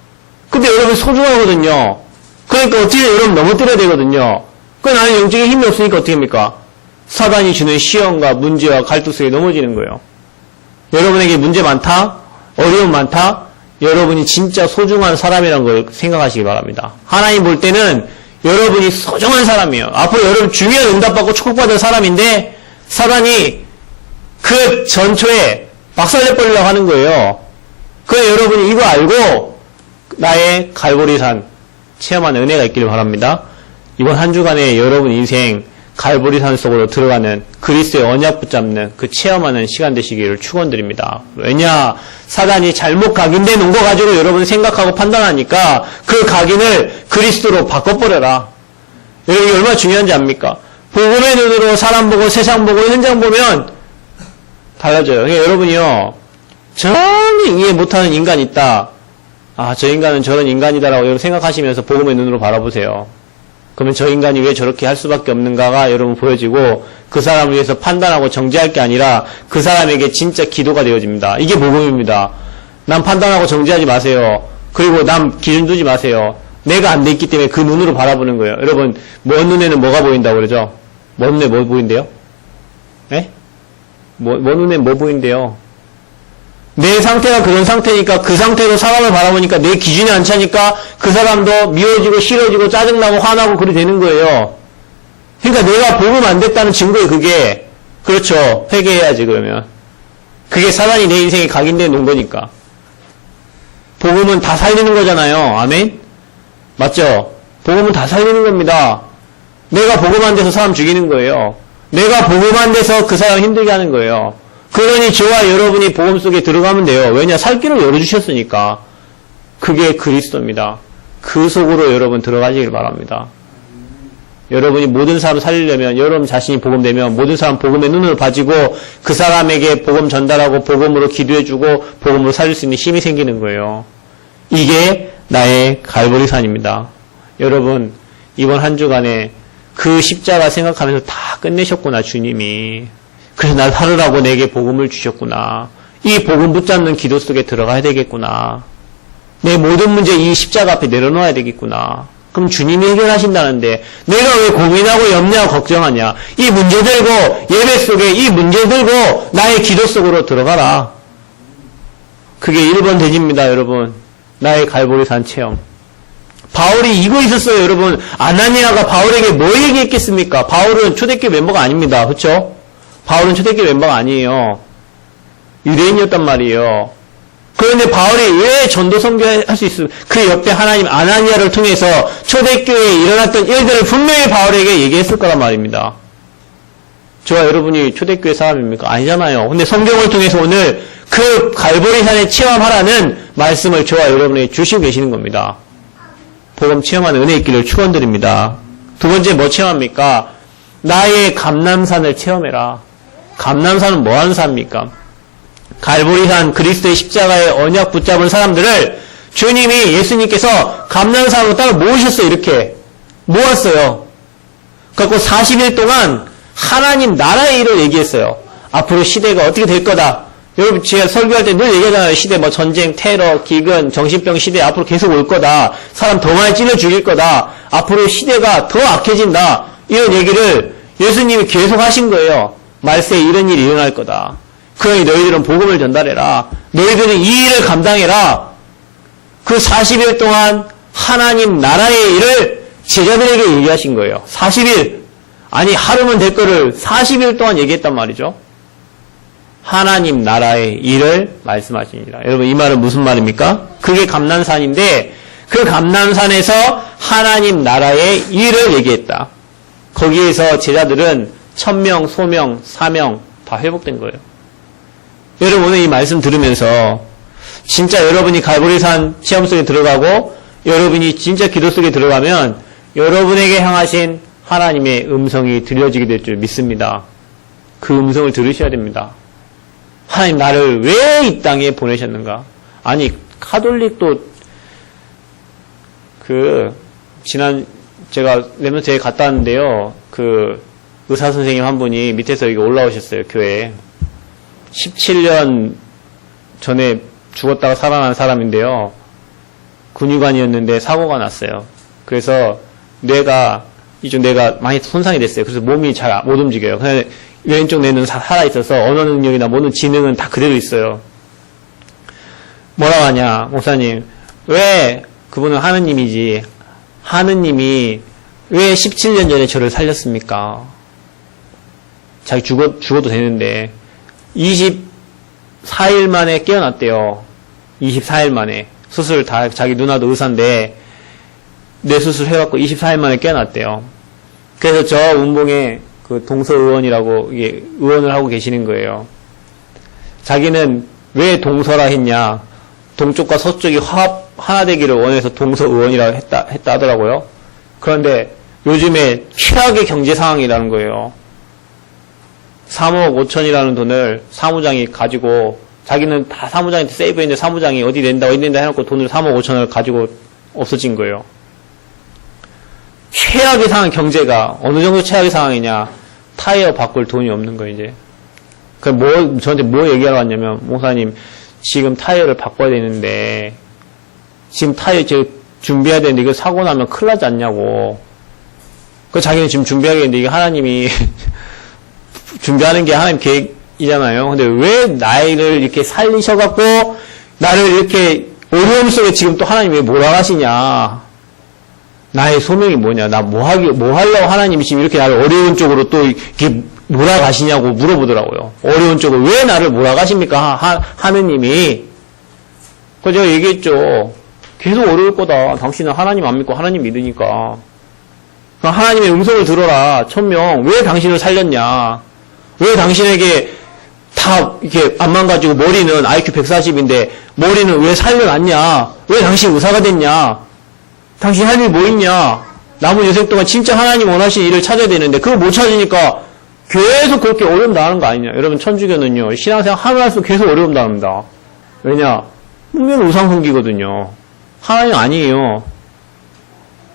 근데 여러분 소중하거든요. 그러니까 어떻게 여러분 넘어뜨려야 되거든요. 그 나는 영적인 힘이 없으니까 어떻게 합니까? 사단이 주는 시험과 문제와 갈등 속에 넘어지는 거예요. 여러분에게 문제 많다? 어려움 많다? 여러분이 진짜 소중한 사람이라는 걸 생각하시기 바랍니다. 하나님 볼 때는 여러분이 소중한 사람이에요. 앞으로 여러분 중요한 응답받고 축복받을 사람인데 사단이 그 전초에 박살내버리려고 하는 거예요. 그래서 여러분이 이거 알고 나의 갈보리산 체험하는 은혜가 있기를 바랍니다. 이번 한 주간에 여러분 인생 갈보리산 속으로 들어가는 그리스도의 언약 붙잡는 그 체험하는 시간 되시기를 축원드립니다. 왜냐? 사단이 잘못 각인된 거 가지고 여러분 생각하고 판단하니까 그 각인을 그리스도로 바꿔버려라. 여러분이 얼마나 중요한지 압니까? 복음의 눈으로 사람 보고 세상 보고 현장 보면 달라져요. 그러니까 여러분이요 전혀 이해 못하는 인간이 있다. 아, 저 인간은 저런 인간이다라고 여러분 생각하시면서 복음의 눈으로 바라보세요. 그러면 저 인간이 왜 저렇게 할 수밖에 없는가가 여러분 보여지고 그 사람을 위해서 판단하고 정죄할 게 아니라 그 사람에게 진짜 기도가 되어집니다. 이게 복음입니다. 남 판단하고 정죄하지 마세요. 그리고 남 기준 두지 마세요. 내가 안 돼 있기 때문에 그 눈으로 바라보는 거예요. 여러분 먼 눈에는 뭐가 보인다고 그러죠? 먼 눈에 뭐 보인대요? 네? 먼 눈에 뭐 보인대요? 내 상태가 그런 상태니까 그 상태로 사람을 바라보니까 내 기준이 안 차니까 그 사람도 미워지고 싫어지고 짜증나고 화나고 그래 되는 거예요. 그러니까 내가 복음 안 됐다는 증거예요. 그게. 그렇죠. 회개해야지 그러면. 그게 사단이 내 인생에 각인되어 놓은 거니까. 복음은 다 살리는 거잖아요. 아멘? 맞죠? 복음은 다 살리는 겁니다. 내가 복음 안 돼서 사람 죽이는 거예요. 내가 복음 안 돼서 그 사람 힘들게 하는 거예요. 그러니 저와 여러분이 복음 속에 들어가면 돼요. 왜냐? 살 길을 열어주셨으니까. 그게 그리스도입니다. 그 속으로 여러분 들어가시길 바랍니다. 여러분이 모든 사람 살리려면 여러분 자신이 복음되면 모든 사람 복음의 눈을 봐주고 그 사람에게 복음 전달하고 복음으로 기도해주고 복음으로 살릴 수 있는 힘이 생기는 거예요. 이게 나의 갈보리산입니다. 여러분 이번 한 주간에 그 십자가 생각하면서 다 끝내셨구나 주님이. 그래서 날 살으라고 내게 복음을 주셨구나. 이 복음 붙잡는 기도 속에 들어가야 되겠구나. 내 모든 문제 이 십자가 앞에 내려놓아야 되겠구나. 그럼 주님이 해결하신다는데 내가 왜 고민하고 염려하고 걱정하냐. 이 문제 들고 예배 속에 이 문제 들고 나의 기도 속으로 들어가라. 그게 1번 대지입니다, 여러분. 나의 갈보리산 체험. 바울이 이거 있었어요, 여러분. 아나니아가 바울에게 뭐 얘기했겠습니까? 바울은 초대교회 멤버가 아닙니다. 그렇죠? 바울은 초대교회 멤버가 아니에요. 유대인이었단 말이에요. 그런데 바울이 왜 전도 선교할 수 있습니까? 그 옆에 하나님 아나니아를 통해서 초대교회에 일어났던 일들을 분명히 바울에게 얘기했을 거란 말입니다. 저와 여러분이 초대교회 사람입니까? 아니잖아요. 근데 성경을 통해서 오늘 그 갈보리산에 체험하라는 말씀을 저와 여러분에게 주시고 계시는 겁니다. 복음 체험하는 은혜 있기를 축원드립니다. 두 번째 뭐 체험합니까? 나의 감람산을 체험해라. 감람산은 뭐 하는 산입니까? 갈보리산 그리스도의 십자가의 언약 붙잡은 사람들을 주님이 예수님께서 감람산으로 따로 모으셨어요. 이렇게 모았어요. 그래서 40일 동안 하나님 나라의 일을 얘기했어요. 앞으로 시대가 어떻게 될 거다. 여러분 제가 설교할 때 늘 얘기하잖아요. 시대 뭐 전쟁, 테러, 기근, 정신병 시대 앞으로 계속 올 거다. 사람 더 많이 찔러 죽일 거다. 앞으로 시대가 더 악해진다. 이런 얘기를 예수님이 계속 하신 거예요. 말세에 이런 일이 일어날 거다. 그러니 너희들은 복음을 전달해라. 너희들은 이 일을 감당해라. 그 40일 동안 하나님 나라의 일을 제자들에게 얘기하신 거예요. 40일. 아니 하루면 될 거를 40일 동안 얘기했단 말이죠. 하나님 나라의 일을 말씀하시니라. 여러분 이 말은 무슨 말입니까? 그게 감람산인데 그 감람산에서 하나님 나라의 일을 얘기했다. 거기에서 제자들은 천명, 소명, 사명 다 회복된 거예요. 여러분 오늘 이 말씀 들으면서 진짜 여러분이 갈보리산 체험 속에 들어가고 여러분이 진짜 기도 속에 들어가면 여러분에게 향하신 하나님의 음성이 들려지게 될 줄 믿습니다. 그 음성을 들으셔야 됩니다. 하나님 나를 왜 이 땅에 보내셨는가? 아니 카톨릭도 지난 제가 렘넌트에 갔다 왔는데요. 의사 선생님 한 분이 밑에서 여기 올라오셨어요. 교회에. 17년 전에 죽었다가 살아난 사람인데요. 근육안이었는데 사고가 났어요. 그래서 이쪽 뇌가 많이 손상이 됐어요. 그래서 몸이 잘 못 움직여요. 그냥 왼쪽 뇌는 살아있어서 언어 능력이나 모든 지능은 다 그대로 있어요. 뭐라고 하냐, 목사님. 왜, 그분은 하느님이지. 하느님이 왜 17년 전에 저를 살렸습니까? 자기 죽어도 되는데. 24일 만에 깨어났대요. 24일 만에. 수술 다, 자기 누나도 의사인데, 뇌수술 해갖고 24일 만에 깨어났대요. 그래서 저 운봉에 동서의원이라고 이게 의원을 하고 계시는 거예요. 자기는 왜 동서라 했냐. 동쪽과 서쪽이 하나 되기를 원해서 동서의원이라고 했다 하더라고요. 그런데 요즘에 최악의 경제 상황이라는 거예요. 3억 5천이라는 돈을 사무장이 가지고 자기는 다 사무장한테 세이브했는데 사무장이 어디 낸다 해놓고 돈을 3억 5천을 가지고 없어진 거예요. 최악의 상황, 경제가 어느 정도 최악의 상황이냐. 타이어 바꿀 돈이 없는 거예요, 이제. 저한테 뭐 얘기하러 왔냐면, 목사님, 지금 타이어를 바꿔야 되는데, 지금 타이어 준비해야 되는데, 이거 사고 나면 큰일 나지 않냐고. 자기는 지금 준비하겠는데, 이게 하나님이, 준비하는 게 하나님 계획이잖아요. 근데 왜 나를 이렇게 살리셔갖고, 나를 이렇게 어려움 속에 지금 또 하나님이 몰아가시냐. 나의 소명이 뭐냐? 나 뭐 하려고 하나님이 지금 이렇게 나를 어려운 쪽으로 또 이렇게 몰아가시냐고 물어보더라고요. 어려운 쪽으로 왜 나를 몰아가십니까? 하느님이. 그래서 제가 얘기했죠. 계속 어려울 거다. 당신은 하나님 안 믿고 하나님 믿으니까. 하나님의 음성을 들어라. 천명. 왜 당신을 살렸냐? 왜 당신에게 다 이렇게 앞만 가지고 머리는 IQ 140인데 머리는 왜 살려놨냐? 왜 당신 의사가 됐냐? 당신 할 일 뭐 있냐? 남은 여생 동안 진짜 하나님 원하시는 일을 찾아야 되는데 그걸 못 찾으니까 계속 그렇게 어려움 당하는 거 아니냐? 여러분 천주교는요. 신앙생활 하면 할수록 계속 어려움 당합니다. 왜냐? 분명히 우상숭기거든요. 하나님 아니에요.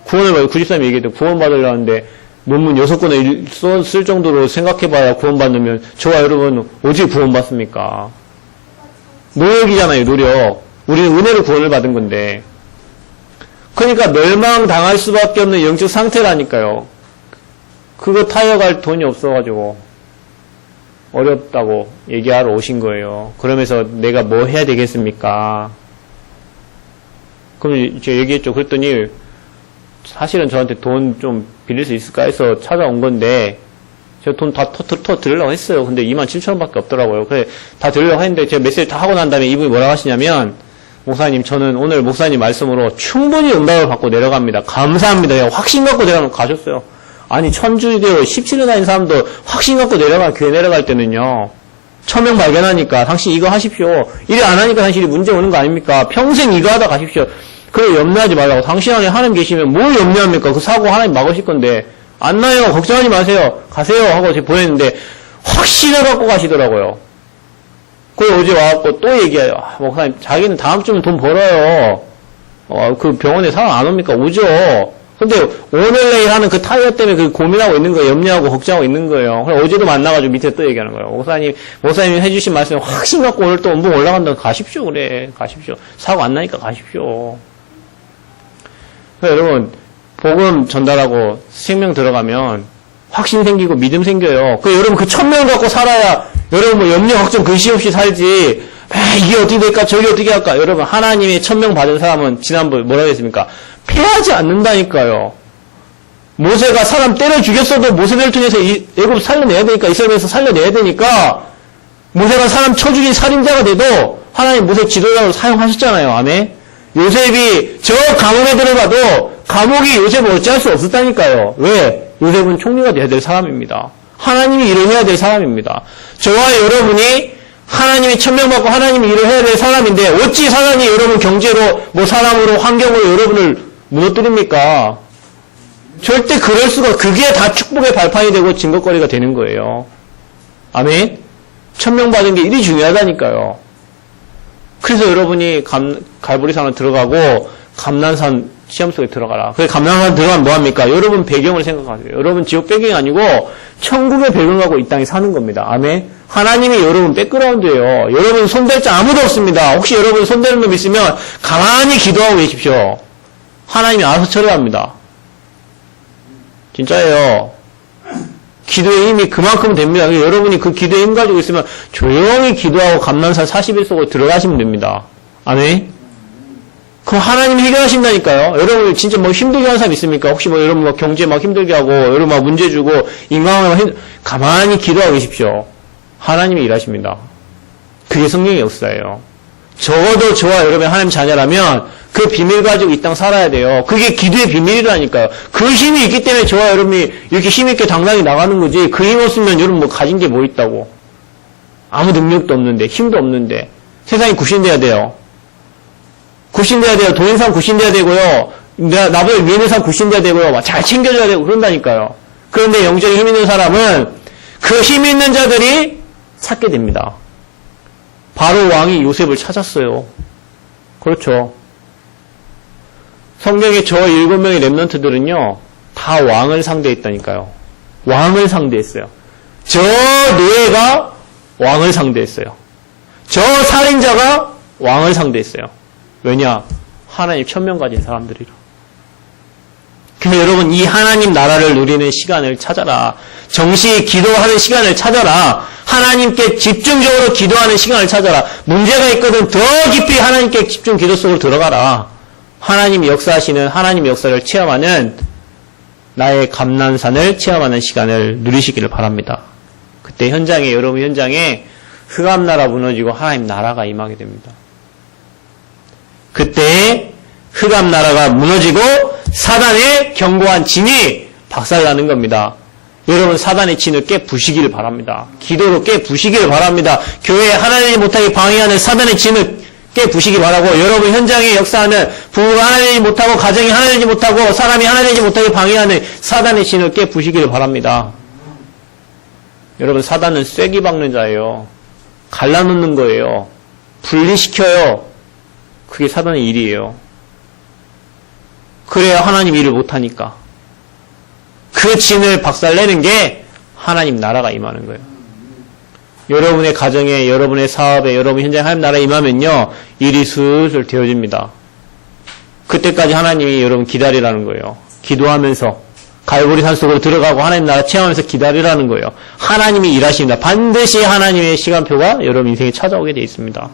구원을 받고 93이 얘기했대. 구원 받으려는데 논문 6권을 쓸 정도로 생각해봐야 구원 받으면 저와 여러분 어떻게 구원 받습니까? 노력이잖아요. 노력. 우리는 은혜로 구원을 받은 건데. 그러니까 멸망당할 수밖에 없는 영적 상태라니까요. 그거 타협할 돈이 없어가지고 어렵다고 얘기하러 오신 거예요. 그러면서 내가 뭐 해야 되겠습니까? 그럼 제가 얘기했죠. 그랬더니 사실은 저한테 돈 좀 빌릴 수 있을까 해서 찾아온 건데 제가 돈 다 드리려고 했어요. 근데 27,000원밖에 없더라고요. 그래 다 드리려고 했는데 제가 메시지 다 하고 난 다음에 이분이 뭐라고 하시냐면 목사님 저는 오늘 목사님 말씀으로 충분히 응답을 받고 내려갑니다. 감사합니다. 그냥 확신 갖고 내려가면 가셨어요. 아니 천주교로 17년 다닌 사람도 확신 갖고 내려가 교회 내려갈 때는요. 천명 발견하니까 당신 이거 하십시오. 이래 안 하니까 당신이 문제 오는 거 아닙니까? 평생 이거 하다 가십시오. 그래 염려하지 말라고. 당신 안에 하나님 계시면 뭘 염려합니까? 그 사고 하나님 막으실 건데 안 나요. 걱정하지 마세요. 가세요 하고 제가 보냈는데 확신을 갖고 가시더라고요. 그래 어제 와갖고 또 얘기해요. 목사님 자기는 다음 주면 돈 벌어요. 그 병원에 사람 안 옵니까? 오죠. 근데 오늘 내일 하는 그 타이어 때문에 그 고민하고 있는 거예요. 염려하고 걱정하고 있는 거예요. 그래 어제도 만나가지고 밑에 또 얘기하는 거예요. 목사님이 해주신 말씀에 확신 갖고 오늘 또 음봉 올라간다. 가십시오. 그래 가십시오. 사고 안 나니까 가십시오. 그래, 여러분 복음 전달하고 생명 들어가면 확신 생기고 믿음 생겨요. 여러분 그 1000명 갖고 살아야 여러분 뭐 염려 걱정 근심 없이 살지. 이게 어떻게 될까 저게 어떻게 할까. 여러분 하나님의 1000명 받은 사람은 지난번 뭐라고 했습니까? 패하지 않는다니까요. 모세가 사람 때려 죽였어도 모세를 통해서 애굽 살려내야 되니까 이스라엘에서 살려내야 되니까 모세가 사람 쳐 죽인 살인자가 돼도 하나님 모세 지도자로 사용하셨잖아요. 아멘. 요셉이 저 감옥에 들어가도 감옥이 요셉을 어찌할 수 없었다니까요. 왜? 요셉은 총리가 돼야 될 사람입니다. 하나님이 일을 해야 될 사람입니다. 저와 여러분이 하나님이 천명받고 하나님이 일을 해야 될 사람인데 어찌 사람이 여러분 경제로 뭐 사람으로 환경으로 여러분을 무너뜨립니까? 절대 그럴 수가. 그게 다 축복의 발판이 되고 증거거리가 되는 거예요. 아멘. 천명받은 게 일이 중요하다니까요. 그래서 여러분이 갈보리산을 들어가고 감난산 시험 속에 들어가라. 그래서 감난산 들어가면 뭐합니까? 여러분 배경을 생각하세요. 여러분 지옥 배경이 아니고 천국의 배경을 갖고 이 땅에 사는 겁니다. 아멘. 하나님이 여러분 백그라운드예요. 여러분 손댈 자 아무도 없습니다. 혹시 여러분 손대는 놈 있으면 가만히 기도하고 계십시오. 하나님이 알아서 처리합니다. 진짜예요. 기도의 힘이 그만큼 됩니다. 여러분이 그 기도의 힘 가지고 있으면 조용히 기도하고 감난산 40일 속으로 들어가시면 됩니다. 아멘. 그럼 하나님이 해결하신다니까요. 여러분 진짜 뭐 힘들게 하는 사람 있습니까? 혹시 뭐 여러분 뭐 경제 막 힘들게 하고 여러분 막 문제 주고 인간관계 가만히 기도하고 계십시오. 하나님이 일하십니다. 그게 성령의 역사예요. 적어도 저와 여러분이 하나님 자녀라면 그 비밀 가지고 이 땅 살아야 돼요. 그게 기도의 비밀이라니까요. 그 힘이 있기 때문에 저와 여러분이 이렇게 힘있게 당당히 나가는 거지. 그 힘 없으면 여러분 뭐 가진 게 뭐 있다고. 아무 능력도 없는데 힘도 없는데 세상이 굽신돼야 돼요. 굽신돼야 돼요. 돈 있는 사람 굽신돼야 되고요. 나보다 위에 있는 사람 굽신돼야 되고요. 막 잘 챙겨줘야 되고 그런다니까요. 그런데 영적인 힘 있는 사람은 그 힘 있는 자들이 찾게 됩니다. 바로 왕이 요셉을 찾았어요. 그렇죠. 성경에 저 7명의 렘넌트들은요, 다 왕을 상대했다니까요. 왕을 상대했어요. 저 노예가 왕을 상대했어요. 저 살인자가 왕을 상대했어요. 왜냐? 하나님 천명 가진 사람들이라. 그래서 여러분 이 하나님 나라를 누리는 시간을 찾아라. 정시 기도하는 시간을 찾아라. 하나님께 집중적으로 기도하는 시간을 찾아라. 문제가 있거든 더 깊이 하나님께 집중 기도 속으로 들어가라. 하나님이 역사하시는 하나님의 역사를 체험하는 나의 감난산을 체험하는 시간을 누리시기를 바랍니다. 그때 현장에 여러분 현장에 흑암나라 무너지고 하나님 나라가 임하게 됩니다. 그때 흑암나라가 무너지고 사단의 견고한 진이 박살나는 겁니다. 여러분 사단의 진을 깨부시기를 바랍니다. 기도로 깨부시기를 바랍니다. 교회에 하나님이 못하게 방해하는 사단의 진을 깨부시기 바라고 여러분 현장에 역사하는 부부가 하나님이 못하고 가정이 하나님이 못하고 사람이 하나님이 못하게 방해하는 사단의 진을 깨부시기를 바랍니다. 여러분 사단은 쐐기 박는 자예요. 갈라놓는 거예요. 분리시켜요. 그게 사단의 일이에요. 그래야 하나님 일을 못하니까. 그 진을 박살내는 게 하나님 나라가 임하는 거예요. 여러분의 가정에, 여러분의 사업에, 여러분 현장 하나님 나라에 임하면요, 일이 슬슬 되어집니다. 그때까지 하나님이 여러분 기다리라는 거예요. 기도하면서 갈보리 산 속으로 들어가고 하나님 나라 체험하면서 기다리라는 거예요. 하나님이 일하십니다. 반드시 하나님의 시간표가 여러분 인생에 찾아오게 되어 있습니다.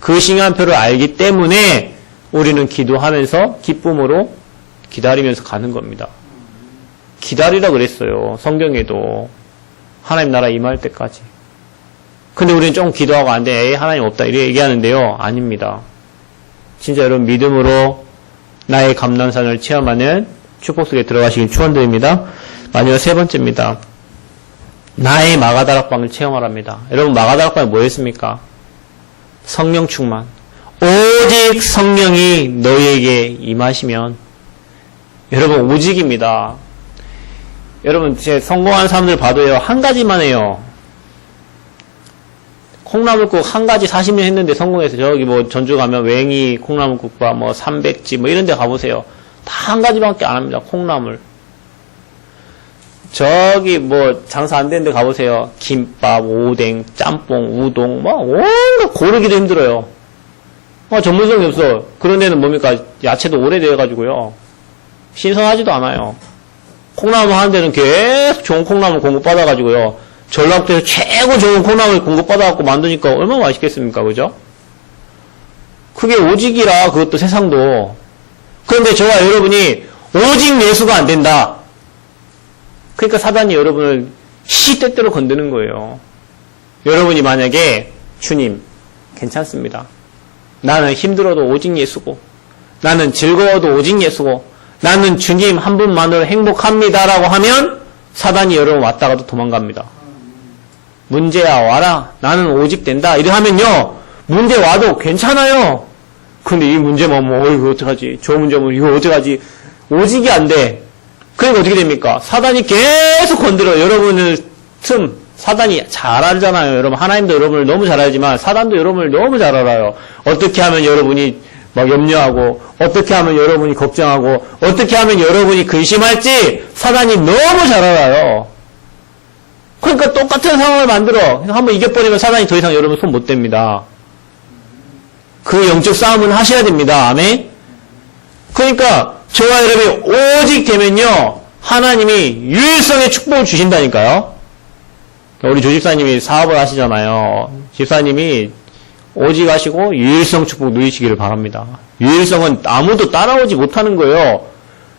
그 시간표를 알기 때문에 우리는 기도하면서 기쁨으로 기다리면서 가는 겁니다. 기다리라 그랬어요. 성경에도. 하나님 나라 임할 때까지. 근데 우리는 좀 기도하고 안 돼. 에이, 하나님 없다. 이렇게 얘기하는데요. 아닙니다. 진짜 여러분 믿음으로 나의 감난산을 체험하는 축복 속에 들어가시길 축원드립니다. 마지막 세 번째입니다. 나의 마가다락방을 체험하랍니다. 여러분 마가다락방이 뭐였습니까? 성령 충만. 오직 성령이 너희에게 임하시면 여러분 오직입니다. 여러분 제 성공한 사람들 봐도요. 한 가지만 해요. 콩나물국 한 가지 40년 했는데 성공해서 저기 뭐 전주 가면 웽이 콩나물국밥 뭐 300집 뭐 이런 데 가보세요. 다 한 가지밖에 안 합니다. 콩나물. 저기 뭐 장사 안 되는 데 가보세요. 김밥, 오뎅, 짬뽕, 우동 뭐 온갖 고르기도 힘들어요. 전문성이 없어. 그런 데는 뭡니까? 야채도 오래돼가지고요. 신선하지도 않아요. 콩나물 하는 데는 계속 좋은 콩나물 공급받아가지고요. 전라도에서 최고 좋은 콩나물 공급받아갖고 만드니까 얼마나 맛있겠습니까? 그죠? 그게 오직이라 그것도 세상도. 그런데 저와 여러분이 오직 예수가 안 된다. 그러니까 사단이 여러분을 시때때로 건드는 거예요. 여러분이 만약에 주님 괜찮습니다. 나는 힘들어도 오직 예수고 나는 즐거워도 오직 예수고 나는 주님 한 분만으로 행복합니다라고 하면 사단이 여러분 왔다가도 도망갑니다. 문제야 와라. 나는 오직 된다. 이래 하면요. 문제 와도 괜찮아요. 근데 이 문제만 뭐 이거 어떡하지? 저 문제면 이거 어떡하지? 오직이 안 돼. 그러니까 어떻게 됩니까? 사단이 계속 건드려. 여러분을 사단이 잘 알잖아요. 여러분 하나님도 여러분을 너무 잘 알지만 사단도 여러분을 너무 잘 알아요. 어떻게 하면 여러분이 막 염려하고 어떻게 하면 여러분이 걱정하고 어떻게 하면 여러분이 근심할지 사단이 너무 잘 알아요. 그러니까 똑같은 상황을 만들어. 한번 이겨버리면 사단이 더 이상 여러분 손 못 댑니다. 그 영적 싸움은 하셔야 됩니다. 아멘? 그러니까 저와 여러분이 오직 되면요 하나님이 유일성의 축복을 주신다니까요. 우리 조집사님이 사업을 하시잖아요. 집사님이 오직 하시고 유일성 축복 누리시기를 바랍니다. 유일성은 아무도 따라오지 못하는 거예요.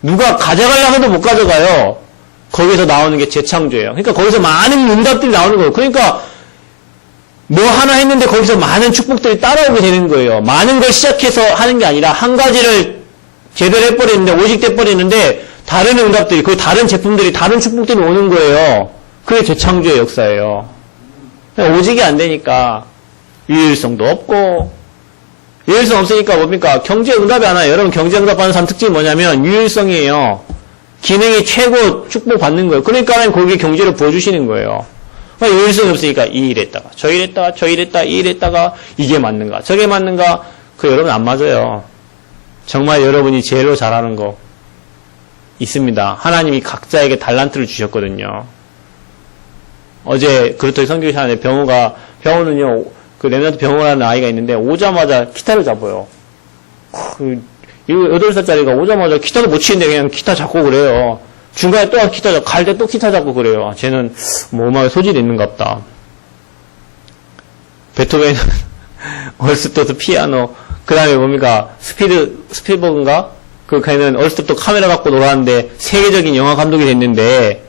누가 가져가려고 해도 못 가져가요. 거기서 나오는 게 재창조예요. 그러니까 거기서 많은 응답들이 나오는 거예요. 그러니까 뭐 하나 했는데 거기서 많은 축복들이 따라오게 되는 거예요. 많은 걸 시작해서 하는 게 아니라 한 가지를 제대로 해버리는데 오직 돼버리는데 다른 응답들이 그 다른 제품들이 다른 축복들이 오는 거예요. 그게 재창조의 역사예요. 오직이 안 되니까 유일성도 없고 유일성 없으니까 뭡니까? 경제 응답이 안 와요. 여러분 경제 응답하는 사람 특징이 뭐냐면 유일성이에요. 기능이 최고 축복받는 거예요. 그러니까 거기에 경제를 부어주시는 거예요. 유일성이 없으니까 이 일했다가 저 일했다가 저 일했다가 이 일했다가 이게 맞는가 저게 맞는가 그 여러분 안 맞아요. 정말 여러분이 제일로 잘하는 거 있습니다. 하나님이 각자에게 달란트를 주셨거든요. 어제 그렇더니 성경 시간에 병호는요 그 렘넌트 병호라는 아이가 있는데 오자마자 기타를 잡아요. 8살짜리가 오자마자 기타도 못 치는데 그냥 기타 잡고 그래요. 중간에 또 기타 잡고 갈 때 또 기타 잡고 그래요. 쟤는 뭐 음악에 소질이 있는갑다. 베토벤은 어렸을 때부터 피아노 그 다음에 뭡니까 스필버그인가? 그 걔는 어렸을 때부터 카메라 갖고 놀았는데 세계적인 영화 감독이 됐는데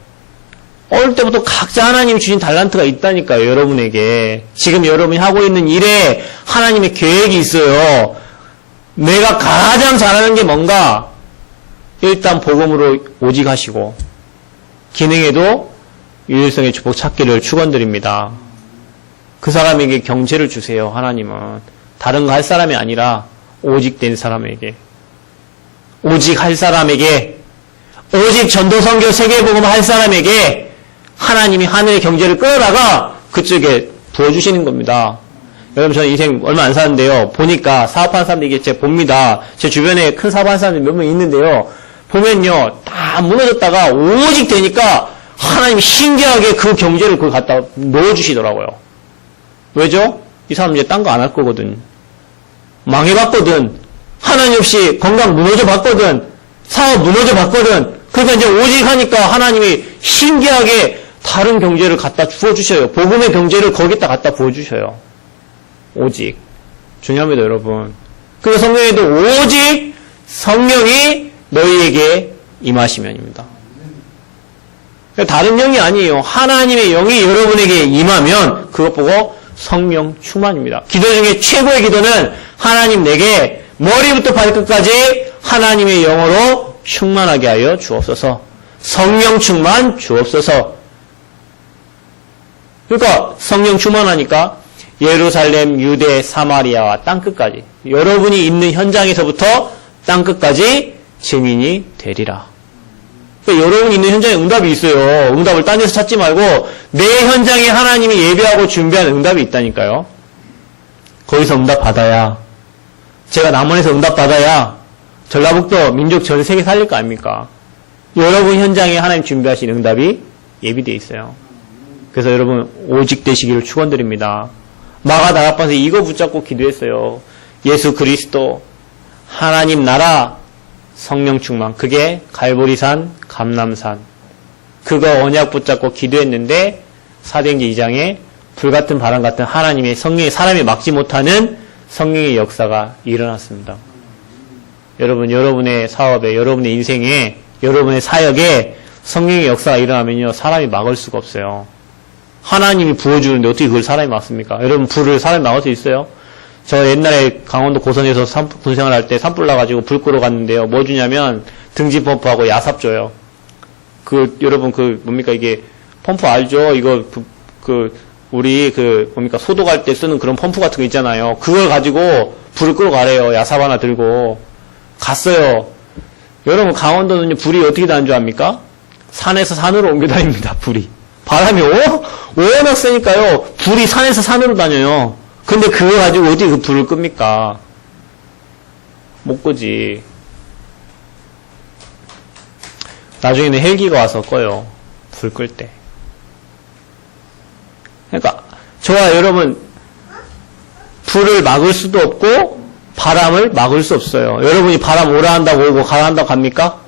어릴 때부터 각자 하나님이 주신 달란트가 있다니까요. 여러분에게 지금 여러분이 하고 있는 일에 하나님의 계획이 있어요. 내가 가장 잘하는 게 뭔가? 일단 복음으로 오직 하시고 기능에도 유일성의 축복 찾기를 축원드립니다. 그 사람에게 경제를 주세요. 하나님은 다른 거 할 사람이 아니라 오직 된 사람에게 오직 할 사람에게 오직 전도선교 세계복음 할 사람에게 하나님이 하늘의 경제를 끌어다가 그쪽에 부어주시는 겁니다. 여러분 저는 인생 얼마 안 사는데요. 보니까 사업하는 사람들 이게 제가 봅니다. 제 주변에 큰 사업하는 사람들이 몇 명 있는데요. 보면요 다 무너졌다가 오직 되니까 하나님이 신기하게 그 경제를 그걸 갖다 넣어주시더라고요. 왜죠? 이 사람 이제 딴 거 안 할 거거든. 망해봤거든. 하나님 없이 건강 무너져 봤거든. 사업 무너져 봤거든. 그러니까 이제 오직 하니까 하나님이 신기하게 다른 경제를 갖다 주어주셔요. 복음의 경제를 거기다 갖다 부어주셔요. 오직. 중요합니다, 여러분. 그래서 성경에도 오직 성령이 너희에게 임하시면입니다. 다른 영이 아니에요. 하나님의 영이 여러분에게 임하면 그것 보고 성령 충만입니다. 기도 중에 최고의 기도는 하나님 내게 머리부터 발끝까지 하나님의 영으로 충만하게 하여 주옵소서. 성령 충만 주옵소서. 그러니까 성령 충만하니까 예루살렘, 유대, 사마리아와 땅끝까지 여러분이 있는 현장에서부터 땅끝까지 증인이 되리라. 그러니까 여러분이 있는 현장에 응답이 있어요. 응답을 딴 데서 찾지 말고 내 현장에 하나님이 예배하고 준비한 응답이 있다니까요. 거기서 응답 받아야, 제가 남원에서 응답 받아야 전라북도 민족 전 세계 살릴 거 아닙니까? 여러분 현장에 하나님 준비하신 응답이 예비되어 있어요. 그래서 여러분 오직 되시기를 축원드립니다. 마가 다락방에서 이거 붙잡고 기도했어요. 예수 그리스도, 하나님 나라, 성령 충만. 그게 갈보리산, 감람산. 그거 언약 붙잡고 기도했는데 사도행전 2장에 불같은 바람 같은 하나님의 성령의 사람이 막지 못하는 성령의 역사가 일어났습니다. 여러분, 여러분의 사업에, 여러분의 인생에, 여러분의 사역에 성령의 역사가 일어나면요, 사람이 막을 수가 없어요. 하나님이 부어주는데 어떻게 그걸 사람이 막습니까? 여러분, 불을 사람이 막을 수 있어요? 저 옛날에 강원도 고선에서 군생활 할 때 산불 나가지고 불 끄러 갔는데요. 뭐 주냐면 등지 펌프하고 야삽 줘요. 여러분 뭡니까 이게 펌프 알죠? 이거 우리 뭡니까 소독할 때 쓰는 그런 펌프 같은 거 있잖아요. 그걸 가지고 불을 끄러 가래요. 야삽 하나 들고 갔어요. 여러분 강원도는 불이 어떻게 다는 줄 압니까? 산에서 산으로 옮겨 다닙니다. 불이. 바람이 워낙 세니까요. 불이 산에서 산으로 다녀요. 근데 그거 가지고 어디 그 불을 끕니까? 못 끄지. 나중에는 헬기가 와서 꺼요. 불 끌 때. 그러니까 저와 여러분 불을 막을 수도 없고 바람을 막을 수 없어요. 여러분이 바람 오라 한다고 오고 가라 한다고 갑니까?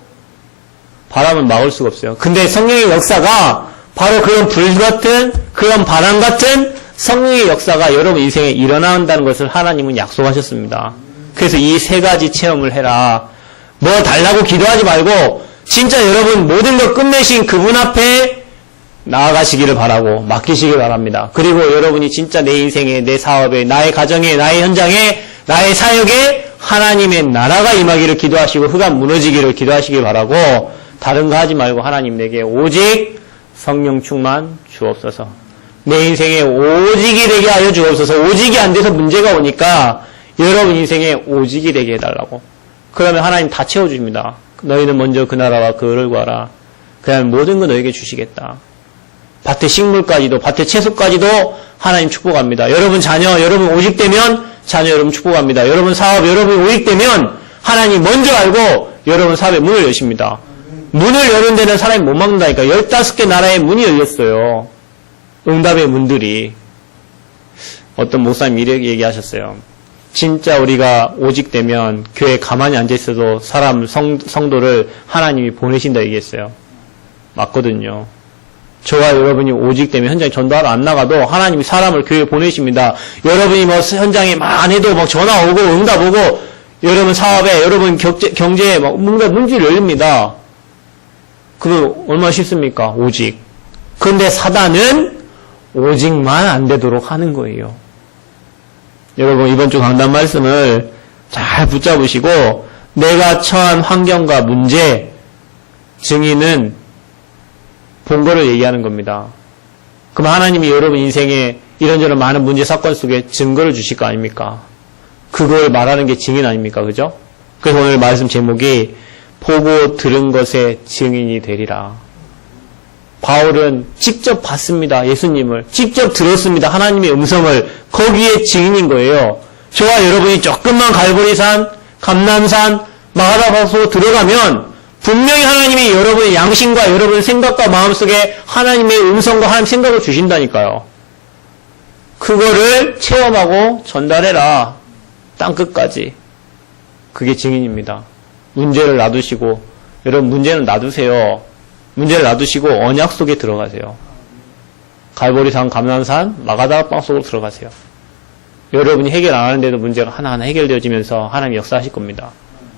바람은 막을 수가 없어요. 근데 성령의 역사가 바로 그런 불 같은 그런 바람 같은 성령의 역사가 여러분 인생에 일어난다는 것을 하나님은 약속하셨습니다. 그래서 이 세 가지 체험을 해라. 뭐 달라고 기도하지 말고 진짜 여러분 모든 것 끝내신 그분 앞에 나아가시기를 바라고 맡기시길 바랍니다. 그리고 여러분이 진짜 내 인생에, 내 사업에, 나의 가정에, 나의 현장에, 나의 사역에 하나님의 나라가 임하기를 기도하시고 흑암 무너지기를 기도하시길 바라고 다른 거 하지 말고 하나님 내게 오직 성령 충만 주옵소서. 내 인생에 오직이 되게 하여 주옵소서. 오직이 안 돼서 문제가 오니까 여러분 인생에 오직이 되게 해달라고. 그러면 하나님 다 채워줍니다. 너희는 먼저 그 나라와 그를 구하라. 그러면 모든 거 너에게 주시겠다. 밭의 식물까지도, 밭의 채소까지도 하나님 축복합니다. 여러분 자녀, 여러분 오직되면 자녀 여러분 축복합니다. 여러분 사업, 여러분 오직되면 하나님 먼저 알고 여러분 사업의 문을 여십니다. 문을 여는 데는 사람이 못 막는다니까. 15개 나라의 문이 열렸어요. 응답의 문들이. 어떤 목사님 이렇게 얘기하셨어요. 진짜 우리가 오직되면 교회에 가만히 앉아있어도 성도를 하나님이 보내신다 얘기했어요. 맞거든요. 저와 여러분이 오직되면 현장에 전도하러 안 나가도 하나님이 사람을 교회에 보내십니다. 여러분이 뭐 현장에 막 해도 막 전화 오고 응답 오고 여러분 사업에 여러분 경제에 막 뭔가 문제를 열립니다. 그거 얼마나 쉽습니까? 오직. 그런데 사단은 오직만 안 되도록 하는 거예요. 여러분 이번 주 강단 말씀을 잘 붙잡으시고 내가 처한 환경과 문제 증인은 본 거를 얘기하는 겁니다. 그럼 하나님이 여러분 인생에 이런저런 많은 문제 사건 속에 증거를 주실 거 아닙니까? 그걸 말하는 게 증인 아닙니까? 그죠? 그래서 오늘 말씀 제목이 보고 들은 것의 증인이 되리라. 바울은 직접 봤습니다. 예수님을. 직접 들었습니다. 하나님의 음성을. 거기에 증인인 거예요. 저와 여러분이 조금만 갈보리산, 감람산, 마가다바소 들어가면 분명히 하나님이 여러분의 양심과 여러분의 생각과 마음속에 하나님의 음성과 하나님의 생각을 주신다니까요. 그거를 체험하고 전달해라. 땅끝까지. 그게 증인입니다. 문제를 놔두시고, 여러분 문제는 놔두세요. 문제를 놔두시고 언약 속에 들어가세요. 갈보리산, 감람산, 마가다락방 속으로 들어가세요. 여러분이 해결 안 하는데도 문제가 하나하나 해결되어지면서 하나님이 역사하실 겁니다.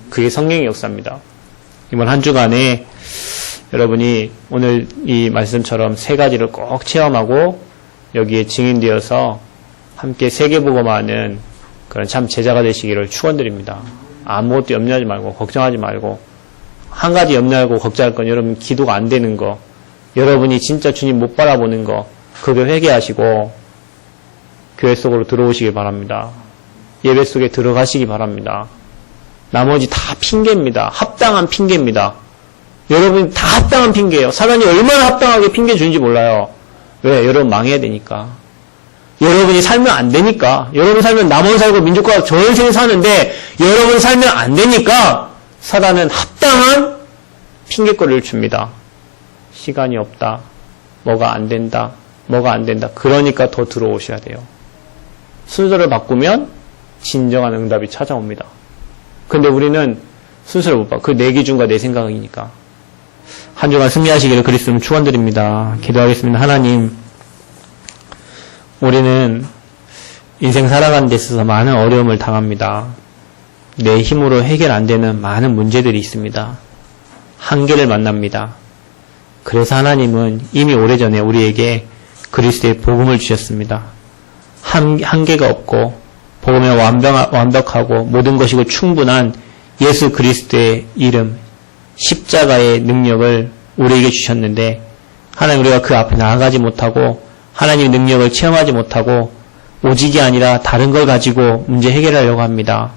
그게 성령의 역사입니다. 이번 한 주간에 여러분이 오늘 이 말씀처럼 세 가지를 꼭 체험하고 여기에 증인되어서 함께 세계복음하는 그런 참 제자가 되시기를 축원드립니다. 아무것도 염려하지 말고 걱정하지 말고 한 가지 염려하고 걱정할 건 여러분 기도가 안 되는 거, 여러분이 진짜 주님 못 바라보는 거, 그걸 회개하시고 교회 속으로 들어오시기 바랍니다. 예배 속에 들어가시기 바랍니다. 나머지 다 핑계입니다. 합당한 핑계입니다. 여러분 다 합당한 핑계예요. 사단이 얼마나 합당하게 핑계 주는지 몰라요. 왜? 여러분 망해야 되니까. 여러분이 살면 안 되니까. 여러분 살면 남원 살고 민족과 전생 사는데 여러분 살면 안 되니까 사단은 합당한 핑계거리를 줍니다. 시간이 없다. 뭐가 안 된다. 뭐가 안 된다. 그러니까 더 들어오셔야 돼요. 순서를 바꾸면 진정한 응답이 찾아옵니다. 근데 우리는 순서를 못 바꿔. 그 내 기준과 내 생각이니까. 한 주간 승리하시기를 그리스도로 축원드립니다. 기도하겠습니다. 하나님, 우리는 인생 살아가는 데 있어서 많은 어려움을 당합니다. 내 힘으로 해결 안 되는 많은 문제들이 있습니다. 한계를 만납니다. 그래서 하나님은 이미 오래전에 우리에게 그리스도의 복음을 주셨습니다. 한계가 없고 복음에 완벽하고 모든 것이고 충분한 예수 그리스도의 이름, 십자가의 능력을 우리에게 주셨는데 하나님 우리가 그 앞에 나아가지 못하고 하나님의 능력을 체험하지 못하고 오직이 아니라 다른 걸 가지고 문제 해결하려고 합니다.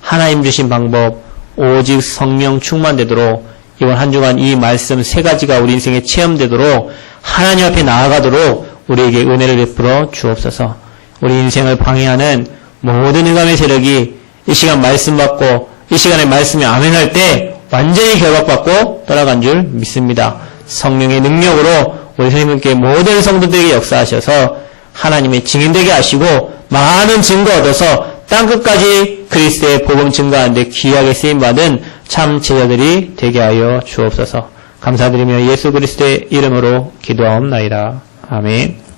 하나님 주신 방법 오직 성령 충만되도록 이번 한 주간 이 말씀 세 가지가 우리 인생에 체험되도록 하나님 앞에 나아가도록 우리에게 은혜를 베풀어 주옵소서. 우리 인생을 방해하는 모든 흑암의 세력이 이 시간 말씀 받고 이 시간에 말씀이 아멘할 때 완전히 결박받고 떠나간 줄 믿습니다. 성령의 능력으로 우리 선생님께 모든 성도들에게 역사하셔서 하나님의 증인되게 하시고 많은 증거 얻어서 땅끝까지 그리스도의 복음 증거하는 데 귀하게 쓰임받은 참 제자들이 되게 하여 주옵소서. 감사드리며 예수 그리스도의 이름으로 기도하옵나이다. 아멘.